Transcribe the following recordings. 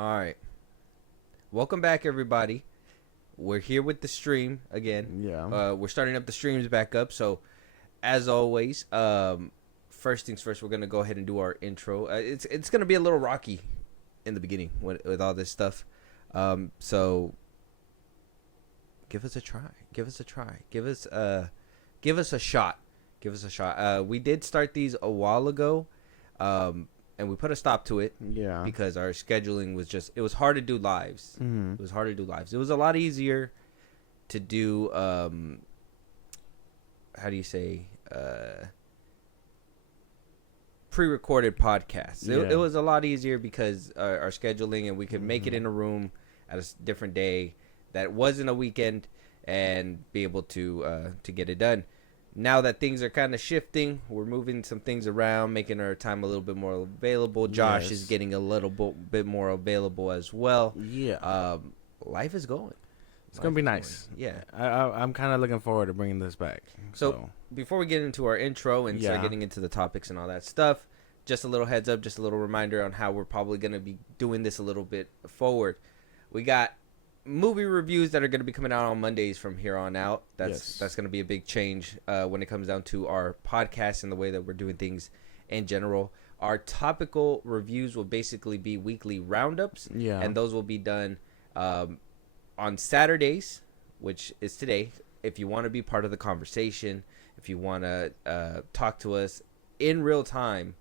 All right. Welcome back, everybody. We're here with the stream again. Yeah. We're starting up the streams back up. So, as always, first things first, we're gonna go ahead and do our intro. It's gonna be a little rocky in the beginning with all this stuff. So give us a try. Give us a shot. We did start these a while ago. And we put a stop to it. Yeah. Because our scheduling was it was hard to do lives. Mm-hmm. It was hard to do lives. It was a lot easier to do, how do you say, pre-recorded podcasts. It was a lot easier because our scheduling, and we could make it in a room at a different day that wasn't a weekend and be able to get it done. Now that things are kind of shifting, we're moving some things around, making our time a little bit more available. Josh is getting a little bit more available as well. Yeah. Life is going. It's going to be nice. Yeah. I'm kind of looking forward to bringing this back. So before we get into our intro and start getting into the topics and all that stuff, just a little heads up, just a little reminder on how we're probably going to be doing this a little bit forward. We got movie reviews that are going to be coming out on Mondays from here on out. That's going to be a big change when it comes down to our podcast and the way that we're doing things in general. Our topical reviews will basically be weekly roundups, and those will be done on Saturdays, which is today. If you want to be part of the conversation, if you want to talk to us in real time,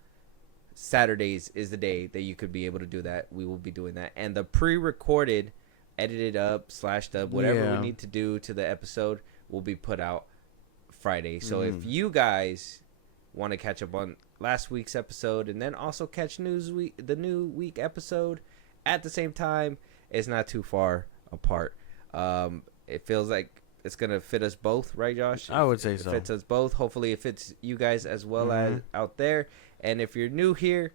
Saturdays is the day that you could be able to do that. We will be doing that. And the pre-recorded, edited up, slashed up, whatever we need to do to the episode will be put out Friday. So if you guys want to catch up on last week's episode and then also catch the new week episode at the same time, it's not too far apart. It feels like it's gonna fit us both, right, Josh? I would say so. It fits us both. Hopefully it fits you guys as well as out there. And if you're new here,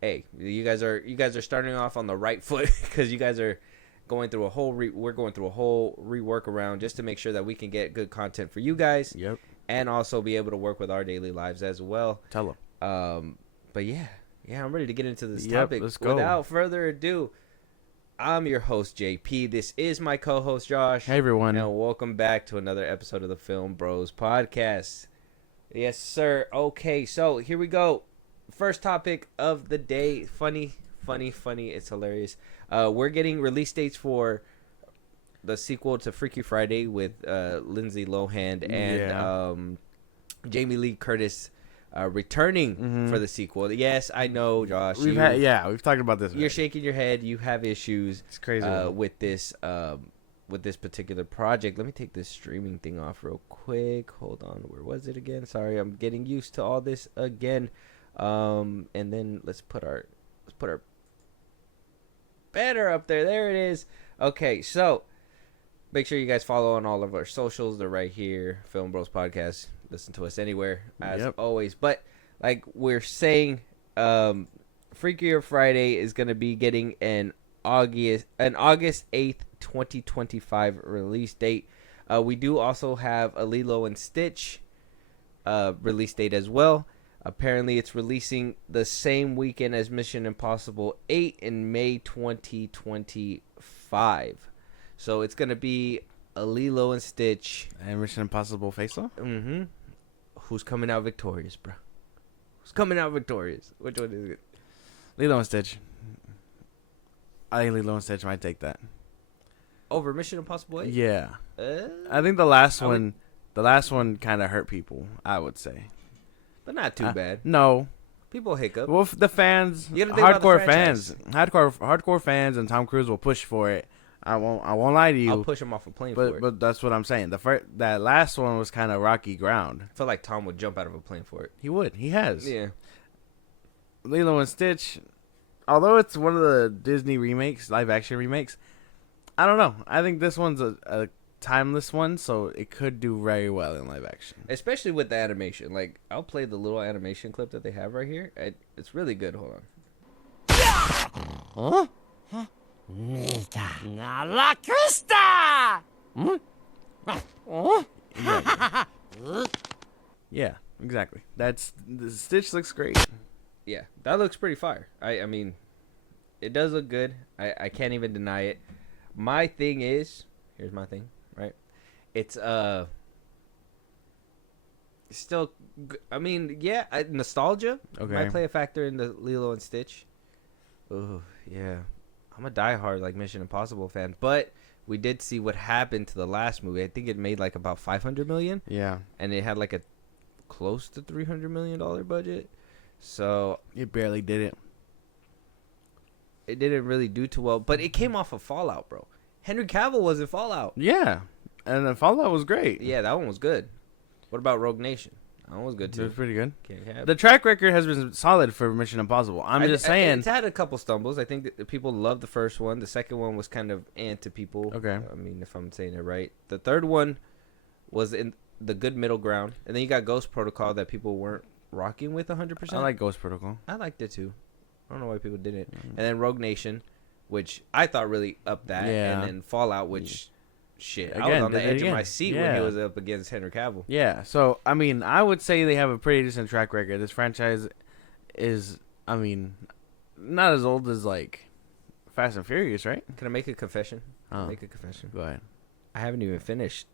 hey, you guys are starting off on the right foot because you guys are going through we're going through a whole rework around just to make sure that we can get good content for you guys. Yep. And also be able to work with our daily lives as well. Tell them. But yeah, I'm ready to get into this Yep, topic. let's go. Without further ado, I'm your host, JP. This is my co-host, Josh. Hey, everyone. And welcome back to another episode of the FilmBros podcast. Yes, sir. Okay, so here we go. First topic of the day. Funny. It's hilarious. We're getting release dates for the sequel to Freaky Friday with Lindsay Lohan and Jamie Lee Curtis returning for the sequel. Yes, I know, Josh. We've talked about this. You're shaking your head. You have issues. It's crazy with this particular project. Let me take this streaming thing off real quick. Hold on. Where was it again? Sorry, I'm getting used to all this again. And then let's put our banner up there. There it is. Okay, so make sure you guys follow on all of our socials. They're right here. FilmBros Podcast. Listen to us anywhere as always. But like we're saying, Freakier Friday is gonna be getting an August 8th, 2025 release date. We do also have a Lilo and Stitch release date as well. Apparently, it's releasing the same weekend as Mission Impossible 8 in May 2025. So it's going to be a Lilo and Stitch. And Mission Impossible face-off? Mm-hmm. Who's coming out victorious, bro? Who's coming out victorious? Which one is it? Lilo and Stitch. I think Lilo and Stitch might take that. Over Mission Impossible 8? Yeah. I think the last one kind of hurt people, I would say. But not too bad. No. People hiccup. Well, the fans, hardcore fans, and Tom Cruise will push for it. I won't lie to you. I'll push him off a plane for it. But that's what I'm saying. That last one was kind of rocky ground. I feel like Tom would jump out of a plane for it. He would. He has. Yeah. Lilo and Stitch, although it's one of the Disney remakes, live action remakes, I don't know. I think this one's a timeless one, so it could do very well in live action, especially with the animation. Like, I'll play the little animation clip that they have right here. It's really good. Hold on. Huh? La Crista! Yeah, exactly. The Stitch looks great. Yeah, that looks pretty fire. I mean, It does look good. I can't even deny it. My thing is, here's my thing, right? It's still, I mean, yeah, nostalgia might play a factor in the Lilo and Stitch. Oh yeah, I'm a diehard like Mission Impossible fan, but we did see what happened to the last movie. I think it made like about 500 million. Yeah, and it had like a close to $300 million budget, so it barely did it. It didn't really do too well, but it came off of Fallout, bro. Henry Cavill was in Fallout. Yeah, and the Fallout was great. Yeah, that one was good. What about Rogue Nation? That one was good too. It was pretty good. Can't the track record has been solid for Mission Impossible. I'm just saying. It's had a couple stumbles. I think that people loved the first one. The second one was kind of to people. Okay. I mean, if I'm saying it right. The third one was in the good middle ground. And then you got Ghost Protocol that people weren't rocking with 100%. I like Ghost Protocol. I liked it too. I don't know why people didn't. And then Rogue Nation, which I thought really upped that. Yeah. And then Fallout, which... Shit, Again, I was on the edge of my seat when he Yeah. was up against Henry Cavill. Yeah, so, I mean, I would say they have a pretty decent track record. This franchise is, I mean, not as old as, like, Fast and Furious, right? Can I make a confession? Oh. Make a confession. Go ahead. I haven't even finished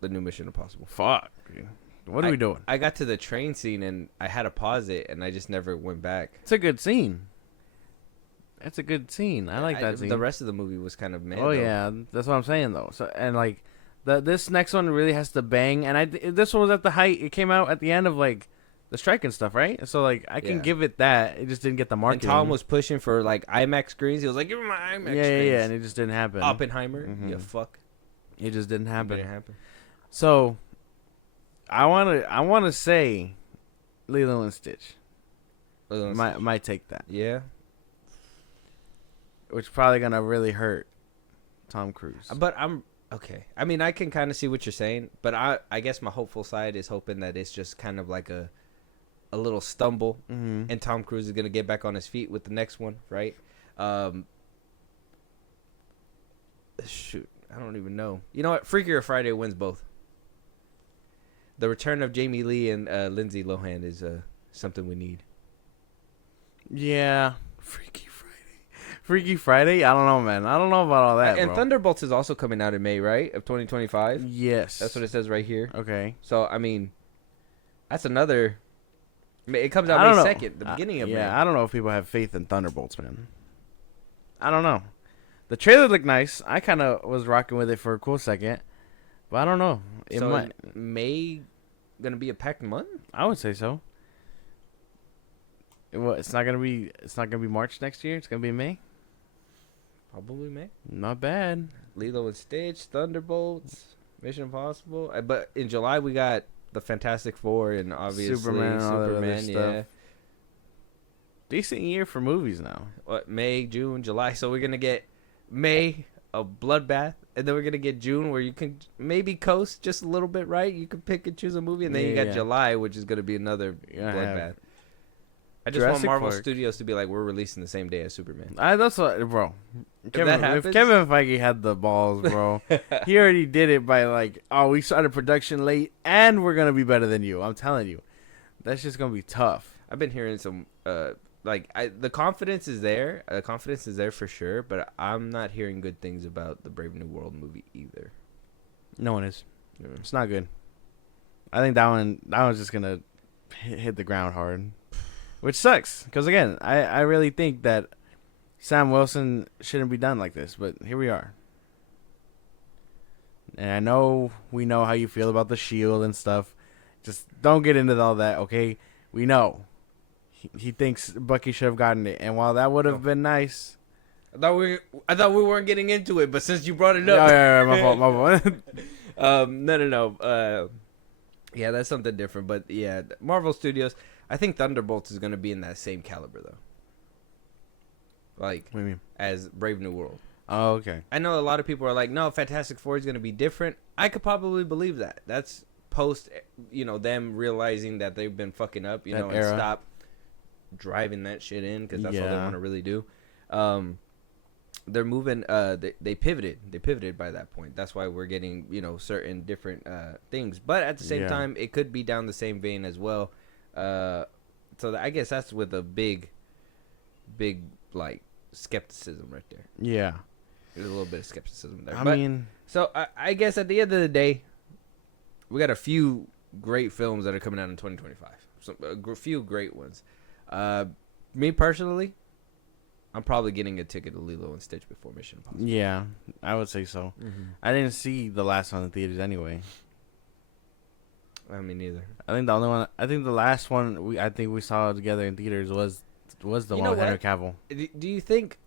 the new Mission Impossible. Fuck. What are we doing? I got to the train scene and I had to pause it and I just never went back. It's a good scene. That's a good scene. I like that scene. The rest of the movie was kind of mad. Oh, yeah. That's what I'm saying, though. So, and, like, this next one really has to bang. And this one was at the height. It came out at the end of, like, the strike and stuff, right? So, like, I can give it that. It just didn't get the marketing. And Tom was pushing for, like, IMAX screens. He was like, give me my IMAX screens. Yeah, and it just didn't happen. Oppenheimer? You fuck. It just didn't happen. It didn't happen. So, I want to say Lilo and Stitch. Might take that. Yeah. Which is probably going to really hurt Tom Cruise. But I'm okay. I mean, I can kind of see what you're saying, but I guess my hopeful side is hoping that it's just kind of like a little stumble, and Tom Cruise is going to get back on his feet with the next one, right? Shoot, I don't even know. You know what? Freakier Friday wins both. The return of Jamie Lee and Lindsay Lohan is something we need. Yeah. Freaky Friday? I don't know, man. I don't know about all that, And bro. Thunderbolts is also coming out in May, right? Of 2025? Yes. That's what it says right here. Okay. So, I mean, that's another... It comes out May 2nd, the beginning of May. Yeah, I don't know if people have faith in Thunderbolts, man. I don't know. The trailer looked nice. I kind of was rocking with it for a cool second. But I don't know. It might... May going to be a packed month? I would say so. It's not gonna be March next year. It's gonna be May. Probably May. Not bad. Lilo and Stitch, Thunderbolts, Mission Impossible. But in July we got the Fantastic Four and obviously Superman. Yeah. Decent year for movies now. What, May, June, July. So we're gonna get May, a bloodbath, and then we're gonna get June where you can maybe coast just a little bit, right? You can pick and choose a movie, and then you got July, which is gonna be another bloodbath. I just want Marvel Studios to be like, we're releasing the same day as Superman. That's what, bro. If Kevin Feige had the balls, bro, he already did it by like, oh, we started production late, and we're gonna be better than you. I'm telling you, that's just gonna be tough. I've been hearing some, the confidence is there. The confidence is there for sure, but I'm not hearing good things about the Brave New World movie either. No one is. It's not good. I think that one's just gonna hit the ground hard. Which sucks, because, again, I really think that Sam Wilson shouldn't be done like this, but here we are. And I know we know how you feel about the shield and stuff. Just don't get into all that, okay? We know. He thinks Bucky should have gotten it, and while that would have been nice... I thought we weren't getting into it, but since you brought it up... Yeah, my fault. No. Yeah, that's something different, but, yeah, Marvel Studios... I think Thunderbolts is going to be in that same caliber, though. Like, what do you mean? As Brave New World. Oh, okay. I know a lot of people are like, no, Fantastic Four is going to be different. I could probably believe that. That's post, them realizing that they've been fucking up, and stop driving that shit in, because that's all they want to really do. They're moving, they pivoted. They pivoted by that point. That's why we're getting, certain different things. But at the same time, it could be down the same vein as well. So I guess that's with a big big like skepticism right there. Yeah. There's a little bit of skepticism there. I mean, so I guess at the end of the day, we got a few great films that are coming out in 2025. So a few great ones. Me personally, I'm probably getting a ticket to Lilo and Stitch before Mission Impossible. Yeah, I would say so. Mm-hmm. I didn't see the last one in theaters anyway. I mean, neither. I think the only one. I think the last one we saw together in theaters was the one with Henry Cavill. Do you think?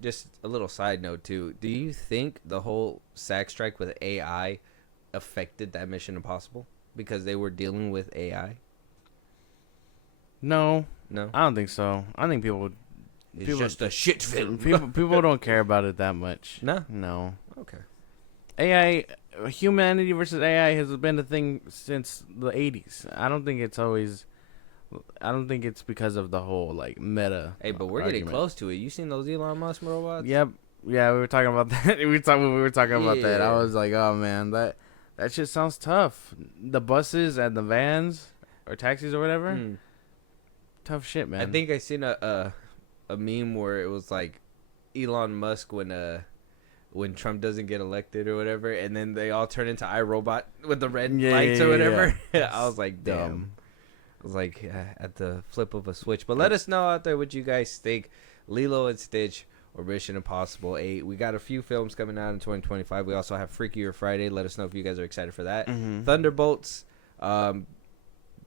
Just a little side note too. Do you think the whole SAG strike with AI affected that Mission Impossible because they were dealing with AI? No, I don't think so. I think it's just a shit film. People don't care about it that much. No. Okay. AI, humanity versus AI has been a thing since the 80s. I don't think it's because of the whole like meta. Hey, but we're getting close to it. You seen those Elon Musk robots? Yep. Yeah, we were talking about that. we were talking about that. I was like, oh man, that shit sounds tough. The buses and the vans or taxis or whatever. Tough shit, man. I think I seen a meme where it was like Elon Musk when Trump doesn't get elected or whatever, and then they all turn into iRobot with the red lights or whatever. Yeah. I was like, damn. I was like, at the flip of a switch. But let us know out there what you guys think. Lilo and Stitch or Mission Impossible 8. We got a few films coming out in 2025. We also have Freakier Friday. Let us know if you guys are excited for that. Thunderbolts.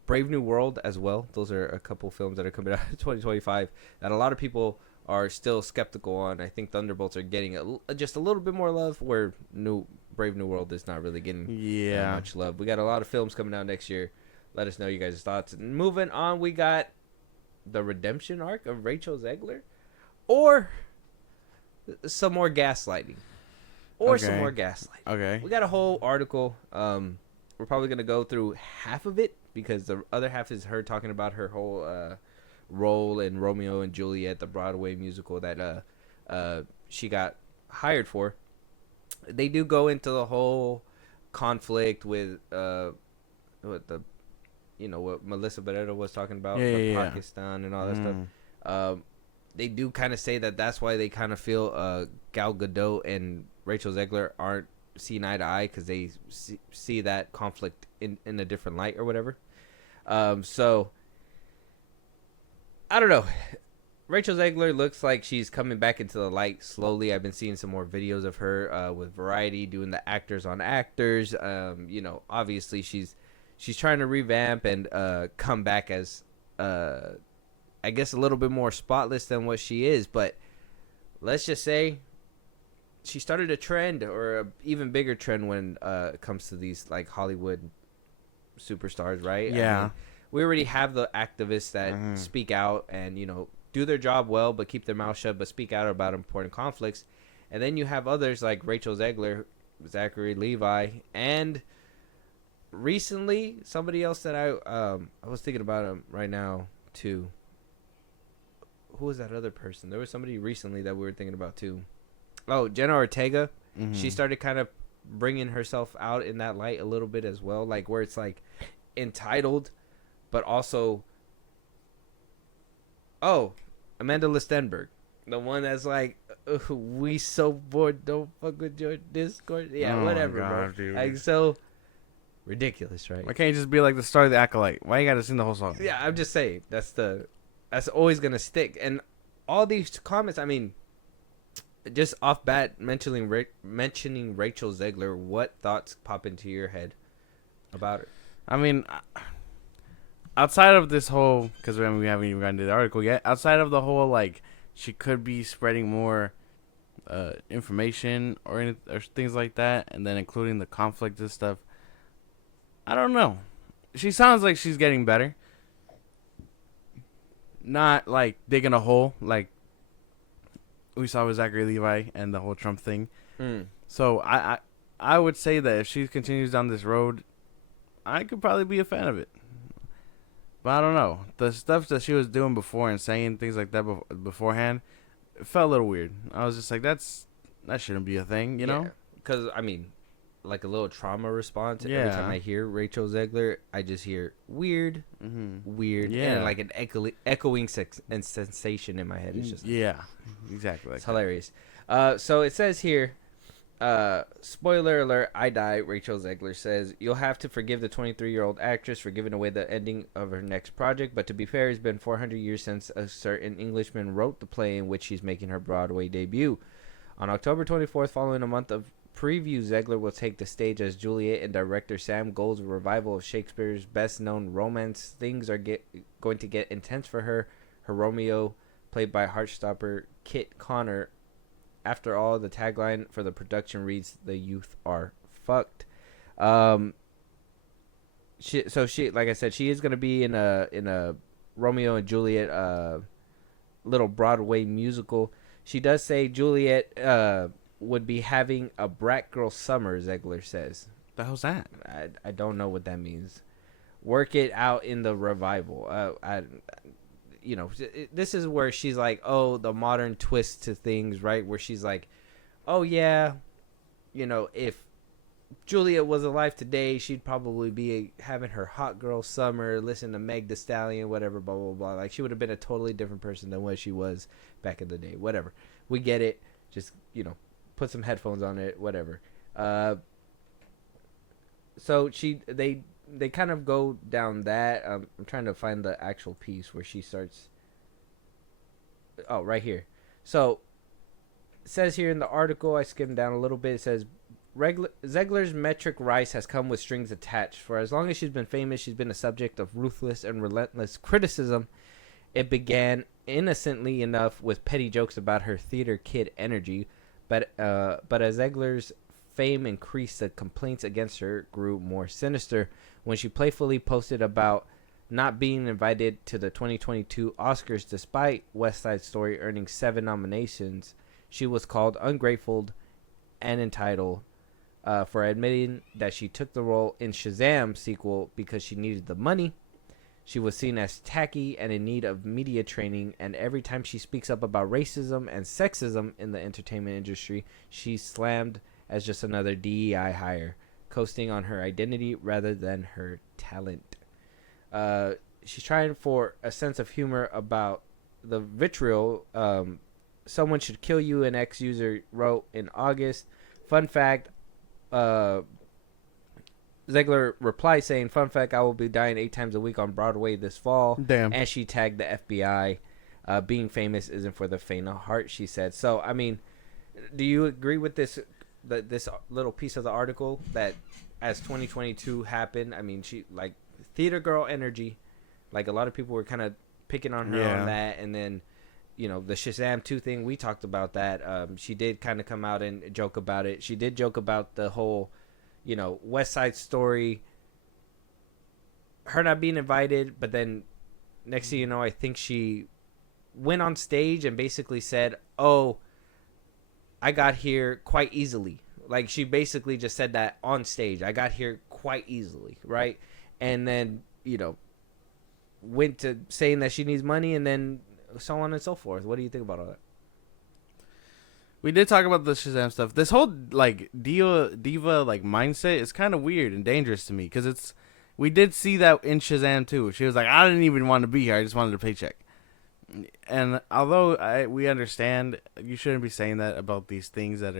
Brave New World as well. Those are a couple films that are coming out in 2025 that a lot of people are still skeptical on. I think Thunderbolts are getting just a little bit more love, where Brave New World is not really getting much love. We got a lot of films coming out next year. Let us know you guys' thoughts. And moving on, we got the redemption arc of Rachel Zegler, or some more gaslighting. Okay. We got a whole article. We're probably going to go through half of it, because the other half is her talking about her whole role in Romeo and Juliet, the Broadway musical that she got hired for. They do go into the whole conflict with what Melissa Barrera was talking about from Pakistan and all that stuff. They do kind of say that that's why they kind of feel Gal Gadot and Rachel Zegler aren't seeing eye to eye, because they see that conflict in a different light or whatever. So I don't know. Rachel Zegler looks like she's coming back into the light slowly. I've been seeing some more videos of her with Variety doing the actors on actors. Obviously she's trying to revamp and come back as I guess a little bit more spotless than what she is. But let's just say she started a trend, or an even bigger trend, when it comes to these like Hollywood superstars, right? Yeah. I mean, we already have the activists that speak out and do their job well, but keep their mouth shut, but speak out about important conflicts. And then you have others like Rachel Zegler, Zachary Levi, and recently somebody else that I was thinking about him right now too. Who was that other person? There was somebody recently that we were thinking about too. Oh, Jenna Ortega. She started kind of bringing herself out in that light a little bit as well, like where it's like entitled, but also, Amanda Listenberg, the one that's like, we so bored, don't fuck with your Discord. Yeah, whatever, God, bro. Dude. Like, so ridiculous, right? Why can't you just be like the star of the Acolyte? Why you gotta sing the whole song? Yeah, I'm just saying that's always gonna stick. And all these comments, I mean, just off bat mentioning Rachel Zegler, what thoughts pop into your head about her? I mean, outside of this whole, because we haven't even gotten to the article yet, outside of the whole, like, she could be spreading more information or things like that, and then including the conflict and stuff, I don't know. She sounds like she's getting better. Not, like, digging a hole, like we saw with Zachary Levi and the whole Trump thing. So I would say that if she continues down this road, I could probably be a fan of it. But I don't know. The stuff that she was doing before and saying things like that beforehand, it felt a little weird. I was just like, that shouldn't be a thing, you know? Because, I mean, like a little trauma response. Every time I hear Rachel Zegler, I just hear weird, weird, and like an echoing and sensation in my head. It's just exactly. It's hilarious. So it says here, spoiler alert, I die. Rachel Zegler says, you'll have to forgive the 23-year-old actress for giving away the ending of her next project, but to be fair, it's been 400 years since a certain Englishman wrote the play in which she's making her Broadway debut. On October 24th, following a month of preview, Zegler will take the stage as Juliet in director Sam Gold's revival of Shakespeare's best-known romance. Things are going to get intense for her. Her Romeo, played by Heartstopper Kit Connor. After all, the tagline for the production reads, "The youth are fucked." She, like I said, she is going to be in a Romeo and Juliet little Broadway musical. She does say Juliet would be having a brat girl summer, Zegler says. The hell's that? I don't know what that means. Work it out in the revival. This is where she's like, oh, the modern twist to things, right? Where she's like, oh, yeah, if Juliet was alive today, she'd probably be having her hot girl summer, listen to Meg Thee Stallion, whatever, blah, blah, blah. Like, she would have been a totally different person than what she was back in the day. Whatever. We get it. Just, put some headphones on it, whatever. So they kind of go down that. I'm trying to find the actual piece where she starts. Oh, right here. So, it says here in the article, I skimmed down a little bit. It says, Zegler's metric rise has come with strings attached. For as long as she's been famous, she's been a subject of ruthless and relentless criticism. It began innocently enough with petty jokes about her theater kid energy, but as Zegler's fame increased, the complaints against her grew more sinister. When she playfully posted about not being invited to the 2022 Oscars despite West Side Story earning 7 nominations, she was called ungrateful and entitled for admitting that she took the role in Shazam sequel because she needed the money. She was seen as tacky and in need of media training, and every time she speaks up about racism and sexism in the entertainment industry, she's slammed as just another DEI hire, coasting on her identity rather than her talent. She's trying for a sense of humor about the vitriol. Someone should kill you, an ex-user wrote in August. Fun fact, Zegler replied saying, fun fact, I will be dying 8 times a week on Broadway this fall. Damn. And she tagged the FBI. Being famous isn't for the faint of heart, she said. So, I mean, do you agree with this little piece of the article that as 2022 happened, I mean, she, like, theater girl energy, like a lot of people were kind of picking on her on that, and then, the Shazam 2 thing, we talked about that. She did kind of come out and joke about it. She did joke about the whole, West Side Story, her not being invited, but then next thing you know, I think she went on stage and basically said, oh, I got here quite easily. Like, she basically just said that on stage. I got here quite easily, right? And then, went to saying that she needs money, and then so on and so forth. What do you think about all that? We did talk about the Shazam stuff. This whole, like, diva like, mindset is kind of weird and dangerous to me, because we did see that in Shazam, too. She was like, I didn't even want to be here. I just wanted a paycheck. And although we understand you shouldn't be saying that about these things that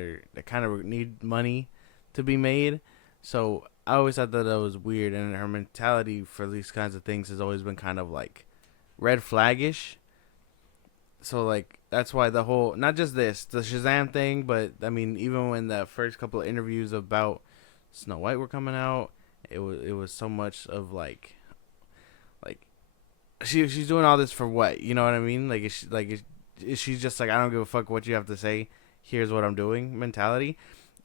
kind of need money to be made, so I always thought that was weird, and her mentality for these kinds of things has always been kind of like red flaggish. So like that's why the whole, not just the Shazam thing, but I mean even when the first couple of interviews about Snow White were coming out, it was so much of like she's doing all this for what, you know what I mean? Like she's just like, I don't give a fuck what you have to say. Here's what I'm doing mentality.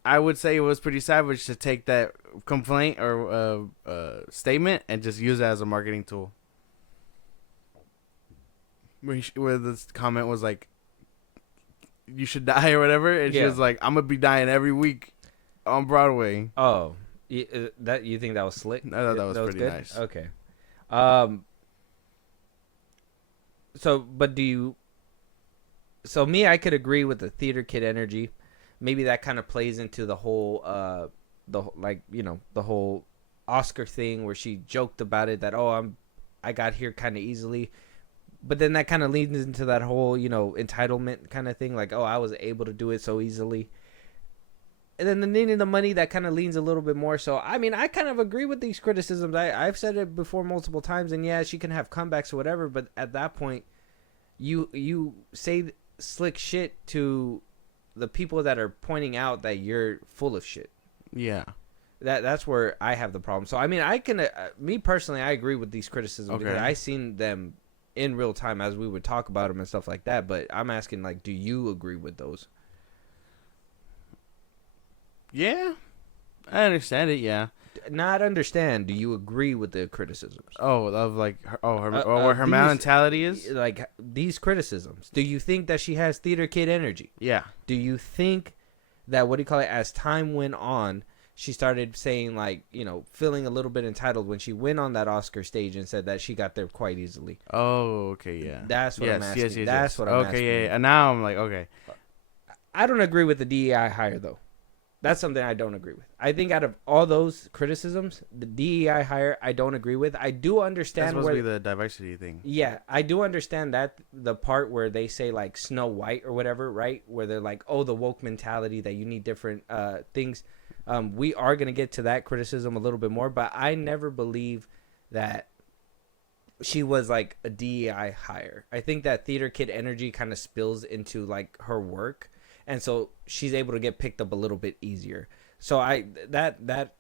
I would say it was pretty savage to take that complaint or statement and just use it as a marketing tool. Where this comment was like, you should die or whatever, and she was like, I'm gonna be dying every week on Broadway. Oh, that you think that was slick? I thought that was pretty good? Nice. Okay. Me, I could agree with the theater kid energy. Maybe that kind of plays into the whole the the whole Oscar thing where she joked about it that I got here kind of easily, but then that kind of leads into that whole entitlement kind of thing, like, oh, I was able to do it so easily. And then the needing the money, that kind of leans a little bit more. So, I mean, I kind of agree with these criticisms. I've said it before multiple times, and yeah, she can have comebacks or whatever, but at that point, you say slick shit to the people that are pointing out that you're full of shit. Yeah. That's where I have the problem. So, I mean, I can, me personally, I agree with these criticisms because I seen them in real time as we would talk about them and stuff like that. But I'm asking, like, do you agree with those? Yeah, I understand it. Yeah, not understand. Do you agree with the criticisms? Oh, of like, what her mentality is? Like these criticisms. Do you think that she has theater kid energy? Yeah. Do you think that as time went on, she started saying like, feeling a little bit entitled when she went on that Oscar stage and said that she got there quite easily? Oh, okay, yeah. That's what I'm asking. Yes. That's what I'm asking. Okay, yeah. And now I'm like, okay. I don't agree with the DEI hire though. That's something I don't agree with. I think out of all those criticisms, the DEI hire I don't agree with. I do understand that's supposed to be the diversity thing. Yeah, I do understand that the part where they say like Snow White or whatever, right? Where they're like, oh, the woke mentality that you need different things. We are gonna get to that criticism a little bit more, but I never believe that she was like a DEI hire. I think that theater kid energy kind of spills into like her work. And so she's able to get picked up a little bit easier. So that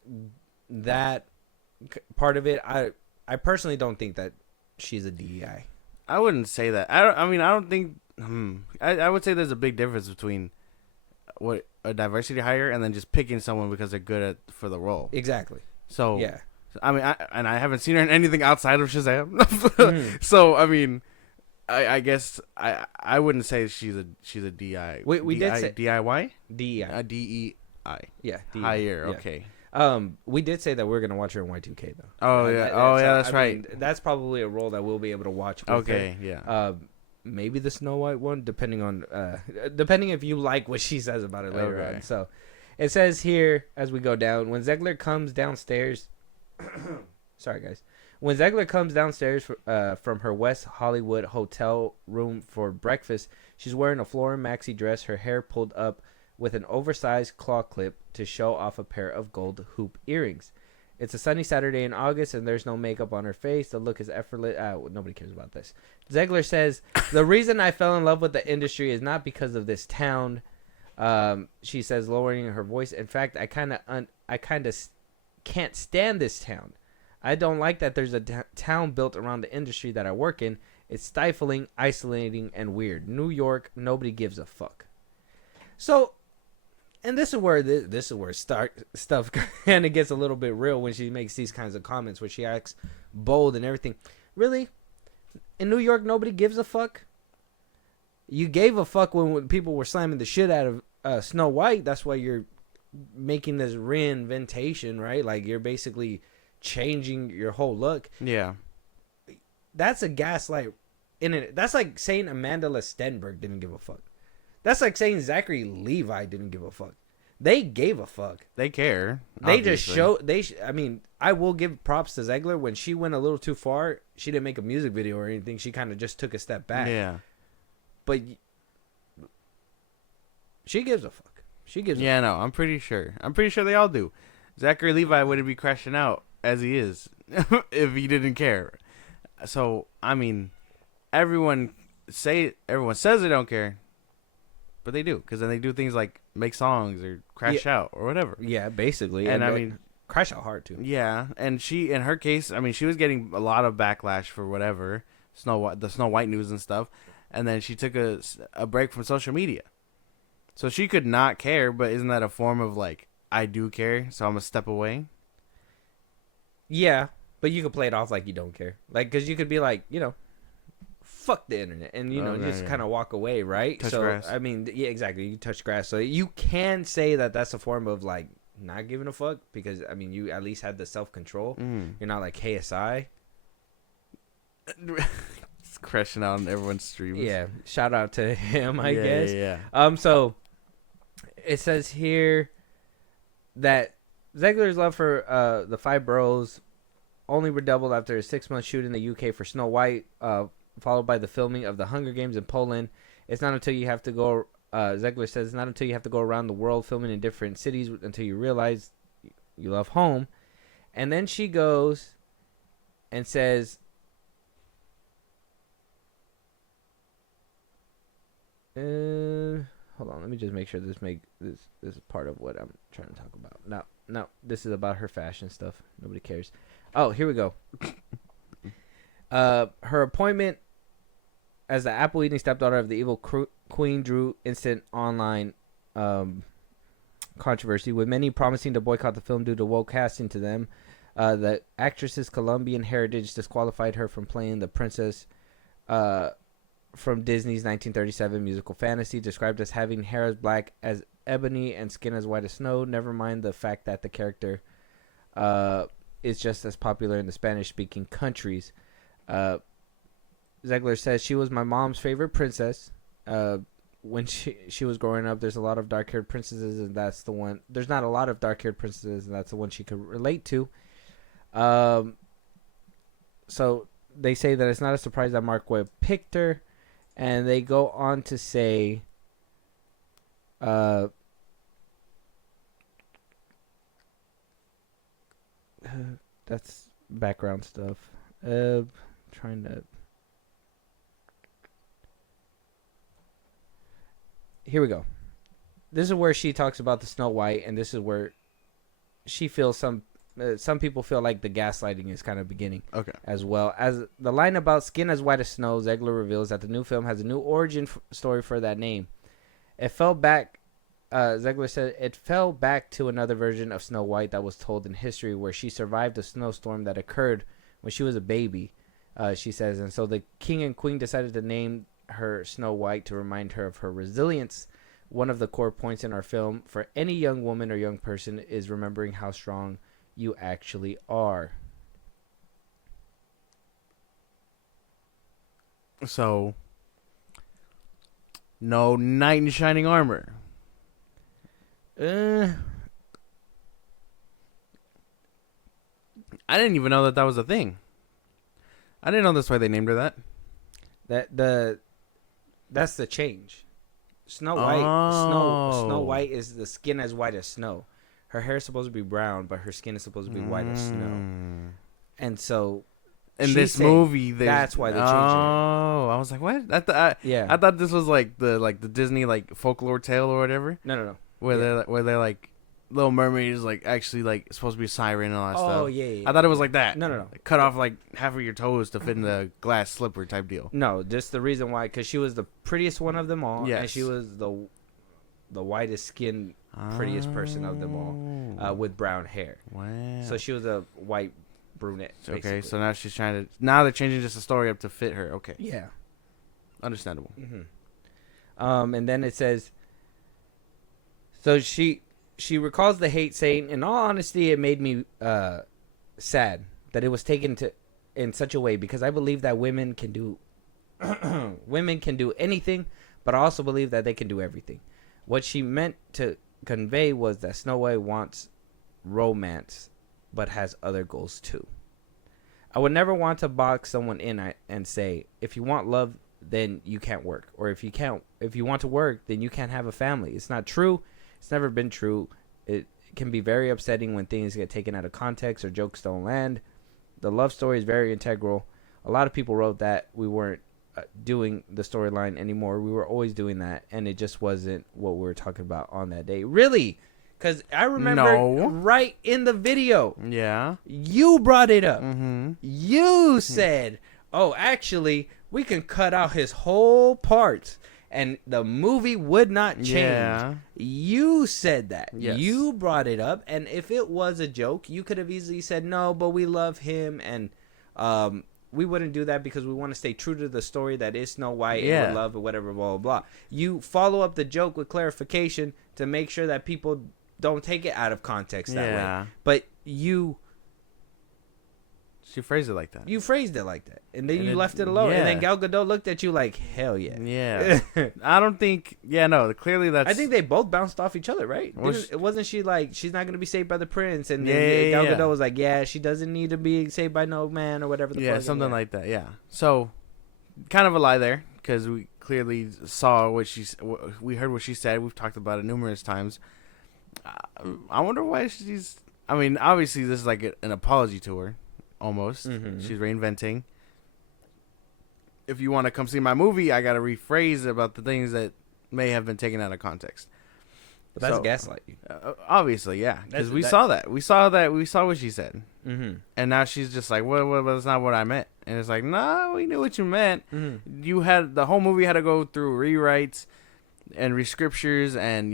part of it, I personally don't think that she's a DEI. I wouldn't say that. I don't think. I would say there's a big difference between what a diversity hire and then just picking someone because they're good for the role. Exactly. So yeah. I mean, I haven't seen her in anything outside of Shazam. So I mean. I guess I wouldn't say she's a DI. We did say DIY? DEI. DEI. Yeah. DEI. Higher. Yeah. Okay. We did say that we're gonna watch her in Y2K though. Oh yeah. That's right. Mean, that's probably a role that we'll be able to watch. Okay. Yeah. Maybe the Snow White one, depending if you like what she says about it later on. So, it says here as we go down, when Zegler comes downstairs. Sorry, guys. When Zegler comes downstairs from her West Hollywood hotel room for breakfast, she's wearing a floral maxi dress, her hair pulled up with an oversized claw clip to show off a pair of gold hoop earrings. It's a sunny Saturday in August, and there's no makeup on her face. The look is effortless. Nobody cares about this. Zegler says, the reason I fell in love with the industry is not because of this town. She says, lowering her voice. In fact, I kind of can't stand this town. I don't like that there's a town built around the industry that I work in. It's stifling, isolating, and weird. New York, nobody gives a fuck. So, and this is where stuff kind of gets a little bit real when she makes these kinds of comments, where she acts bold and everything. Really? In New York, nobody gives a fuck? You gave a fuck when people were slamming the shit out of Snow White. That's why you're making this reinventation, right? Like, you're basically changing your whole look. Yeah. That's a gaslight in it. That's like saying Amanda Lestenberg didn't give a fuck. That's like saying Zachary Levi didn't give a fuck. They gave a fuck. They care. They obviously. Just show. I mean, I will give props to Zegler. When she went a little too far, she didn't make a music video or anything. She kind of just took a step back. Yeah. But she gives a fuck. She gives. Yeah, no, I'm pretty sure. They all do. Zachary Levi wouldn't be crashing out as he is if he didn't care. So I mean, everyone says they don't care, but they do, because then they do things like make songs or crash out or whatever. Yeah, basically. And I mean, crash out hard too. Yeah, and she, in her case, I mean, she was getting a lot of backlash for whatever the Snow White news and stuff, and then she took a break from social media, so she could not care. But isn't that a form of like, I do care, so I'm gonna step away? Yeah, but you could play it off like you don't care. Like, because you could be like, fuck the internet. And, just kind of walk away, right? Touch grass. I mean, yeah, exactly. You touch grass. So you can say that that's a form of, like, not giving a fuck. Because, I mean, you at least had the self-control. You're not like KSI. It's crashing out on everyone's streams. Yeah. Shout out to him, I guess. Yeah. So it says here that Zegler's love for the FilmBros only redoubled after a 6-month shoot in the UK for Snow White, followed by the filming of the Hunger Games in Poland. It's not until you have to go. Zegler says it's not until you have to go around the world filming in different cities until you realize you love home. And then she goes and says, hold on, let me just make sure this is part of what I'm trying to talk about. No, this is about her fashion stuff. Nobody cares. Oh, here we go. Her appointment as the apple-eating stepdaughter of the evil queen drew instant online controversy, with many promising to boycott the film due to woke casting to them. The actress's Colombian heritage disqualified her from playing the princess from Disney's 1937 musical fantasy, described as having hair as black as ebony and skin as white as snow. Never mind the fact that the character is just as popular in the Spanish-speaking countries. Zegler says, she was my mom's favorite princess. When she was growing up, there's a lot of dark-haired princesses, and that's the one. There's not a lot of dark-haired princesses, and that's the one she could relate to. So they say that it's not a surprise that Mark Webb picked her, and they go on to say, that's background stuff. Trying to. Here we go. This is where she talks about the Snow White, and this is where she feels some people feel like the gaslighting is kind of beginning. Okay. As well as the line about skin as white as snow, Zegler reveals that the new film has a new origin story for that name. It fell back. Zegler said it fell back to another version of Snow White that was told in history, where she survived a snowstorm that occurred when she was a baby. She says, and so the king and queen decided to name her Snow White to remind her of her resilience. One of the core points in our film for any young woman or young person is remembering how strong you actually are. So, no knight in shining armor. I didn't even know that was a thing. I didn't know that's why they named her that. That's the change. Snow White is the skin as white as snow. Her hair is supposed to be brown, but her skin is supposed to be white as snow. And so, in this movie, that's why they changed it. Oh, I was like, what? I thought this was like the Disney like folklore tale or whatever. No. Where they're like Little Mermaid is like actually like supposed to be a siren and all that stuff. Oh yeah. I thought it was like that. No. Like, cut off like half of your toes to fit in the glass slipper type deal. No, just the reason why, because she was the prettiest one of them all, yes. And she was the whitest skin, prettiest person of them all, with brown hair. Wow. So she was a white brunette. Basically. Okay, so now she's now they're changing just the story up to fit her. Okay. Yeah. Understandable. Mm-hmm. And then it says, so she recalls the hate, saying, in all honesty, it made me sad that it was taken in such a way, because I believe that women can do anything, but I also believe that they can do everything. What she meant to convey was that Snow White wants romance, but has other goals too. I would never want to box someone in and say, if you want love, then you can't work, or if you want to work, then you can't have a family. It's not true. It's never been true. It can be very upsetting when things get taken out of context or jokes don't land. The love story is very integral. A lot of people wrote that we weren't doing the storyline anymore. We were always doing that, and it just wasn't what we were talking about on that day. Really? Because I remember right in the video. Yeah. You brought it up. Mm-hmm. You said, oh, actually, we can cut out his whole parts, and the movie would not change. Yeah. You said that. Yes. You brought it up, and if it was a joke, you could have easily said, no, but we love him, and we wouldn't do that because we want to stay true to the story that is Snow White and we love or whatever, blah, blah, blah. You follow up the joke with clarification to make sure that people don't take it out of context that way. But you She phrased it like that. You phrased it like that, and then you left it alone. Yeah. And then Gal Gadot looked at you like, hell yeah. Yeah. I don't think. Yeah, no. Clearly, that's. I think they both bounced off each other, right? Wasn't she like, she's not gonna be saved by the prince, and then Gal Gadot was like, yeah, she doesn't need to be saved by no man or whatever. Yeah, something like that. Yeah. So, kind of a lie there, because we clearly saw we heard what she said. We've talked about it numerous times. I wonder why she's. I mean, obviously, this is like an apology tour. Almost. Mm-hmm. She's reinventing. If you want to come see my movie, I got to rephrase about the things that may have been taken out of context. But that's gaslighting. Obviously, yeah. Because we saw that. We saw what she said. Mm-hmm. And now she's just like, well, that's not what I meant. And it's like, no, we knew what you meant. Mm-hmm. The whole movie had to go through rewrites and rescriptures and,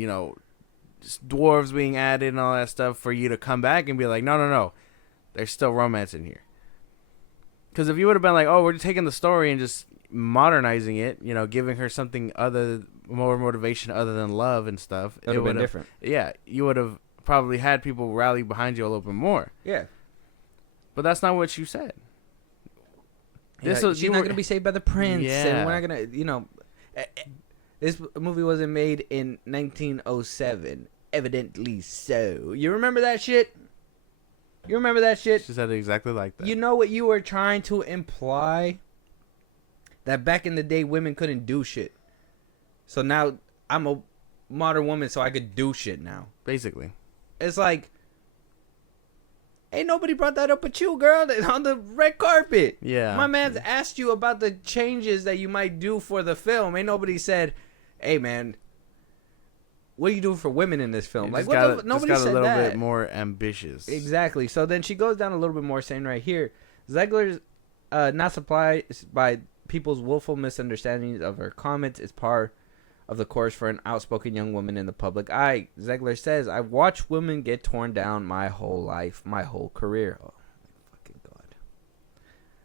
just dwarves being added and all that stuff for you to come back and be like, no. There's still romance in here. Because if you would have been like, oh, we're taking the story and just modernizing it, giving her something more motivation other than love and stuff. It would have been different. Yeah, you would have probably had people rally behind you a little bit more. Yeah. But that's not what you said. She's not going to be saved by the prince. Yeah. And we're not going to, this movie wasn't made in 1907. Evidently so. You remember that shit? You remember that shit? She said it exactly like that. You know what you were trying to imply? That back in the day, women couldn't do shit. So now I'm a modern woman, so I could do shit now. Basically. It's like, ain't nobody brought that up with you, girl, on the red carpet. Yeah. My man's asked you about the changes that you might do for the film. Ain't nobody said, hey, man, what are you doing for women in this film? Like, nobody said that. Just got a little bit more ambitious. Exactly. So then she goes down a little bit more, saying right here, Zegler's not surprised by people's willful misunderstandings of her comments is par of the course for an outspoken young woman in the public eye. Zegler says, I've watched women get torn down my whole life, my whole career. Oh, fucking God.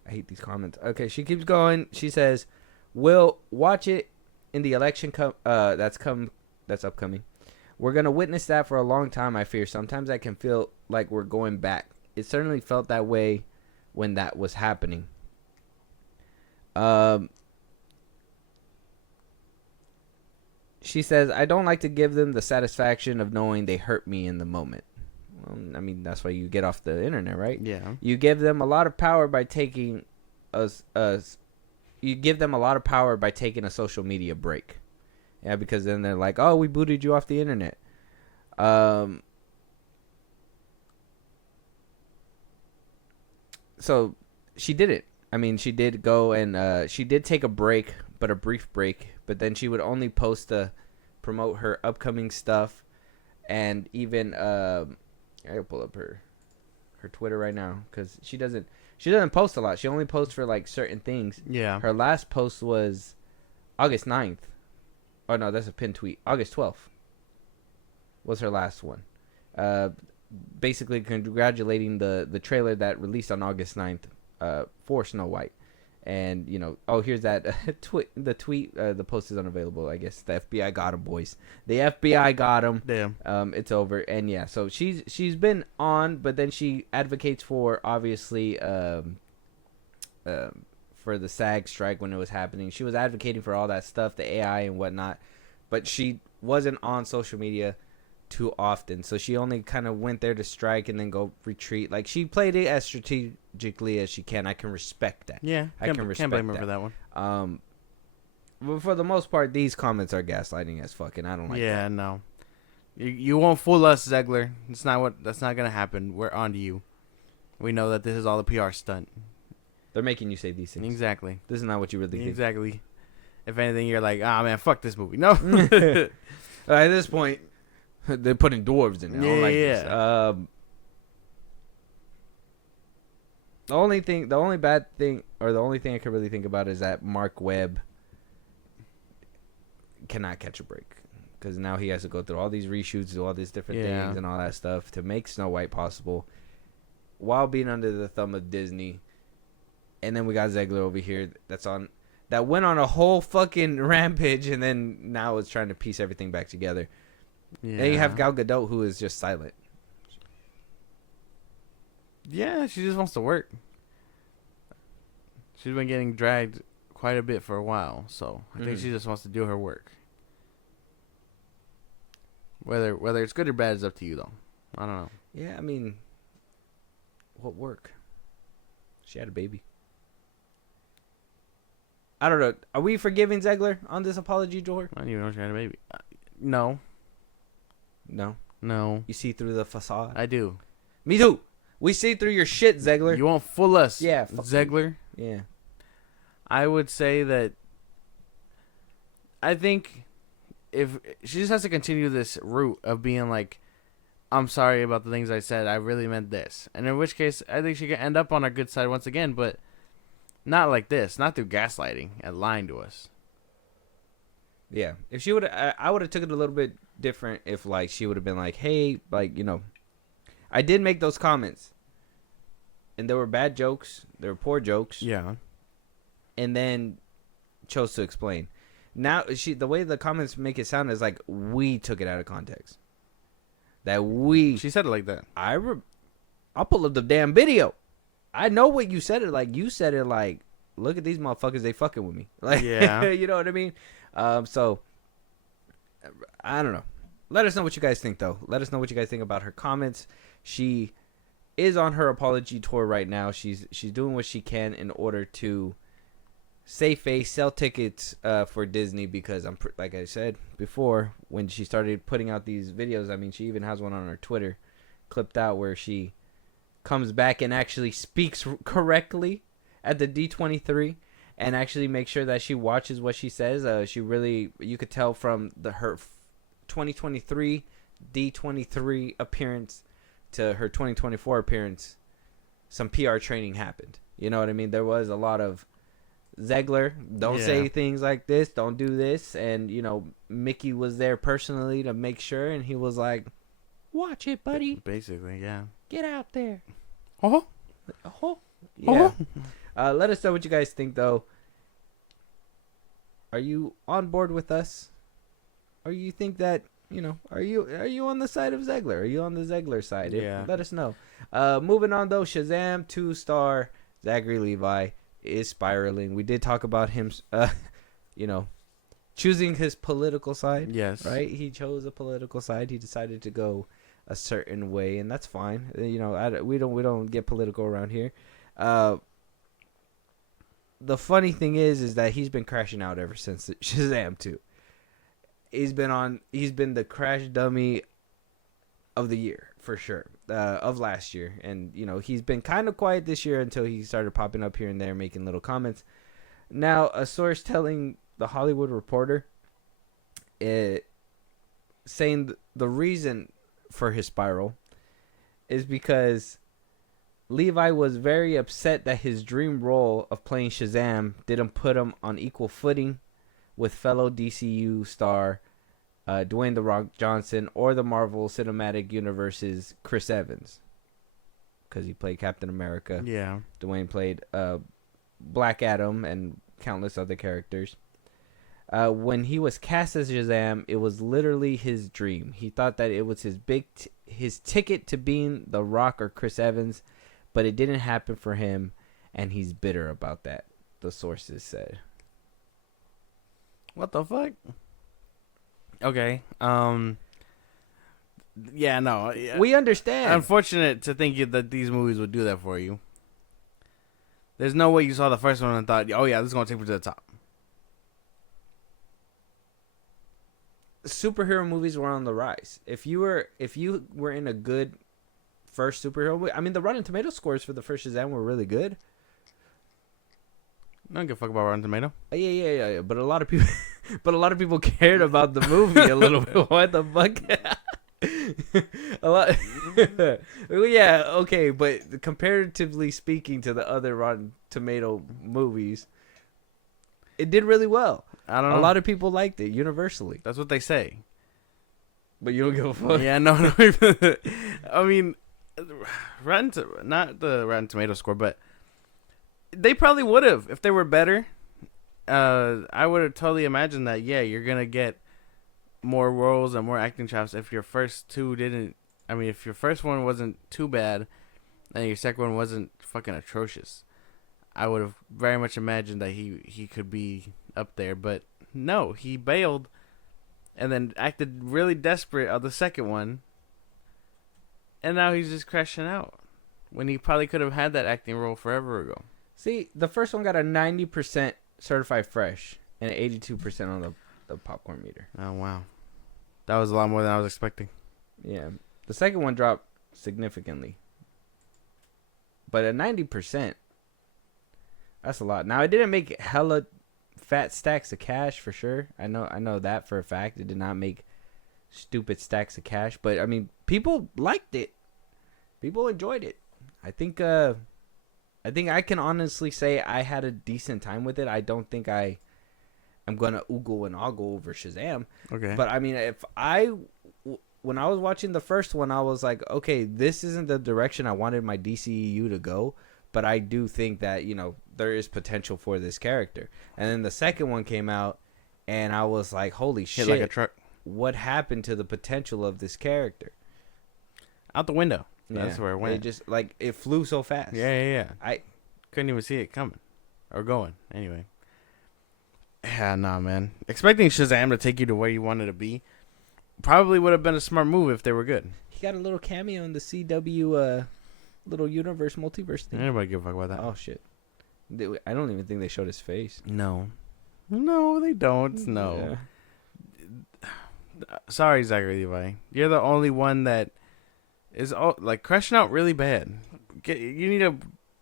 I hate these comments. Okay, she keeps going. She says, we'll watch it in the election that's upcoming. We're going to witness that for a long time, I fear. Sometimes I can feel like we're going back. It certainly felt that way when that was happening. She says, I don't like to give them the satisfaction of knowing they hurt me in the moment. Well, I mean, that's why you get off the internet, right? Yeah. You give them a lot of power by taking a social media break. Yeah, because then they're like, oh, we booted you off the internet. So she did it. I mean, she did go and she did take a break, but a brief break. But then she would only post to promote her upcoming stuff. And even, I'll pull up her Twitter right now because she doesn't post a lot. She only posts for like certain things. Yeah. Her last post was August 9th. Oh, no, that's a pinned tweet. August 12th was her last one. Basically congratulating the trailer that released on August 9th for Snow White. And, here's that the tweet. The post is unavailable, I guess. The FBI got him, boys. The FBI got him. Damn. It's over. And, yeah, so she's been on, but then she advocates for, obviously, for the SAG strike when it was happening. She was advocating for all that stuff, the AI and whatnot, but she wasn't on social media too often. So she only kind of went there to strike and then go retreat. Like, she played it as strategically as she can. I can respect that. Yeah, can't blame her for that one. But for the most part, these comments are gaslighting as fuck, and I don't like that. Yeah, no. You won't fool us, Zegler. That's not gonna happen. We're on to you. We know that this is all a PR stunt. They're making you say these things. Exactly. This is not what you really think. Exactly. If anything, you're like, man, fuck this movie. No. At this point, they're putting dwarves in there. I don't like this. The only bad thing, or the only thing I can really think about is that Mark Webb cannot catch a break. Because now he has to go through all these reshoots, do all these different things and all that stuff to make Snow White possible while being under the thumb of Disney. And then we got Zegler over here that went on a whole fucking rampage and then now is trying to piece everything back together. Yeah. Then you have Gal Gadot, who is just silent. Yeah, she just wants to work. She's been getting dragged quite a bit for a while, so I think she just wants to do her work. Whether it's good or bad is up to you, though. I don't know. Yeah, I mean, what work? She had a baby. I don't know. Are we forgiving Zegler on this apology, George? I don't even know she had a baby. No. No. No. You see through the facade? I do. Me too. We see through your shit, Zegler. You won't fool us. Yeah. Zegler. Yeah. I would say that I think if she just has to continue this route of being like, I'm sorry about the things I said. I really meant this. And in which case, I think she can end up on our good side once again, but not like this. Not through gaslighting and lying to us. Yeah. If she would, I would have took it a little bit different if like she would have been like, hey, like, you know, I did make those comments. And there were bad jokes. There were poor jokes. Yeah. And then chose to explain. Now, the way the comments make it sound is like we took it out of context. That we... She said it like that. I'll pull up the damn video. I know what you said it like. You said it like, look at these motherfuckers, they fucking with me. Like, yeah. You know what I mean? So, I don't know. Let us know what you guys think, though. Let us know what you guys think about her comments. She is on her apology tour right now. She's doing what she can in order to save face, sell tickets for Disney, because like I said before, when she started putting out these videos, I mean, she even has one on her Twitter clipped out where she comes back and actually speaks correctly at the D23 and actually makes sure that she watches what she says. She really, you could tell from her 2023 D23 appearance to her 2024 appearance, some PR training happened. You know what I mean? There was a lot of Zegler, don't say things like this, don't do this, and you know, Mickey was there personally to make sure, and he was like, watch it, buddy. Basically, yeah. Get out there. Oh. Yeah. Let us know what you guys think, though. Are you on board with us? Or you think that, you know, are you on the side of Zegler? Are you on the Zegler side? Yeah. Let us know. Moving on, though, Shazam 2-star Zachary Levi is spiraling. We did talk about him, you know, choosing his political side. Yes. Right? He chose a political side. He decided to go a certain way, and that's fine. You know, we don't get political around here. The funny thing is that he's been crashing out ever since Shazam 2. He's been the crash dummy of the year for sure, of last year, and you know, he's been kind of quiet this year until he started popping up here and there making little comments. Now, a source telling The Hollywood Reporter, saying the reason for his spiral is because Levi was very upset that his dream role of playing Shazam didn't put him on equal footing with fellow DCU star Dwayne "The Rock" Johnson or the Marvel Cinematic Universe's Chris Evans, because he played Captain America. Yeah. Dwayne played Black Adam and countless other characters. When he was cast as Shazam, it was literally his dream. He thought that it was his ticket to being The Rock or Chris Evans, but it didn't happen for him, and he's bitter about that, the sources said. What the fuck? Okay. Yeah, no. We understand. Unfortunate to think that these movies would do that for you. There's no way you saw the first one and thought, oh yeah, this is going to take me to the top. Superhero movies were on the rise. If you were in a good first superhero movie, I mean, the Rotten Tomato scores for the first Shazam were really good. I don't give a fuck about Rotten Tomato. Yeah. But a lot of people cared about the movie a little bit. What the fuck? A lot. Yeah, okay, but comparatively speaking to the other Rotten Tomato movies, it did really well. I don't know. A lot of people liked it universally. That's what they say. But you don't give a fuck. Yeah, no. I mean, not the Rotten Tomato score, but they probably would have if they were better. I would have totally imagined that. Yeah, you're gonna get more roles and more acting chops if your first two didn't. I mean, if your first one wasn't too bad, and your second one wasn't fucking atrocious. I would have very much imagined that he could be up there, but no, he bailed and then acted really desperate on the second one, and now he's just crashing out when he probably could have had that acting role forever ago. See, the first one got a 90% certified fresh and 82% on the popcorn meter. Oh, wow. That was a lot more than I was expecting. Yeah. The second one dropped significantly. But at 90%, that's a lot. Now, it didn't make hella fat stacks of cash for sure. I know that for a fact. It did not make stupid stacks of cash. But, I mean, people liked it. People enjoyed it. I think I can honestly say I had a decent time with it. I don't think I'm going to oogle and ogle over Shazam. Okay. But, I mean, when I was watching the first one, I was like, okay, this isn't the direction I wanted my DCEU to go. But I do think that, there is potential for this character. And then the second one came out, and I was like, holy shit. Hit like a truck. What happened to the potential of this character? Out the window. That's where it went. It just, it flew so fast. Yeah. I couldn't even see it coming. Or going. Anyway. Yeah, nah, man. Expecting Shazam to take you to where you wanted to be probably would have been a smart move if they were good. He got a little cameo in the CW little universe multiverse thing. Anybody give a fuck about that? Oh, shit. I don't even think they showed his face. No, they don't. No. Yeah. Sorry, Zachary Levi. You're the only one that is crashing out really bad. You need to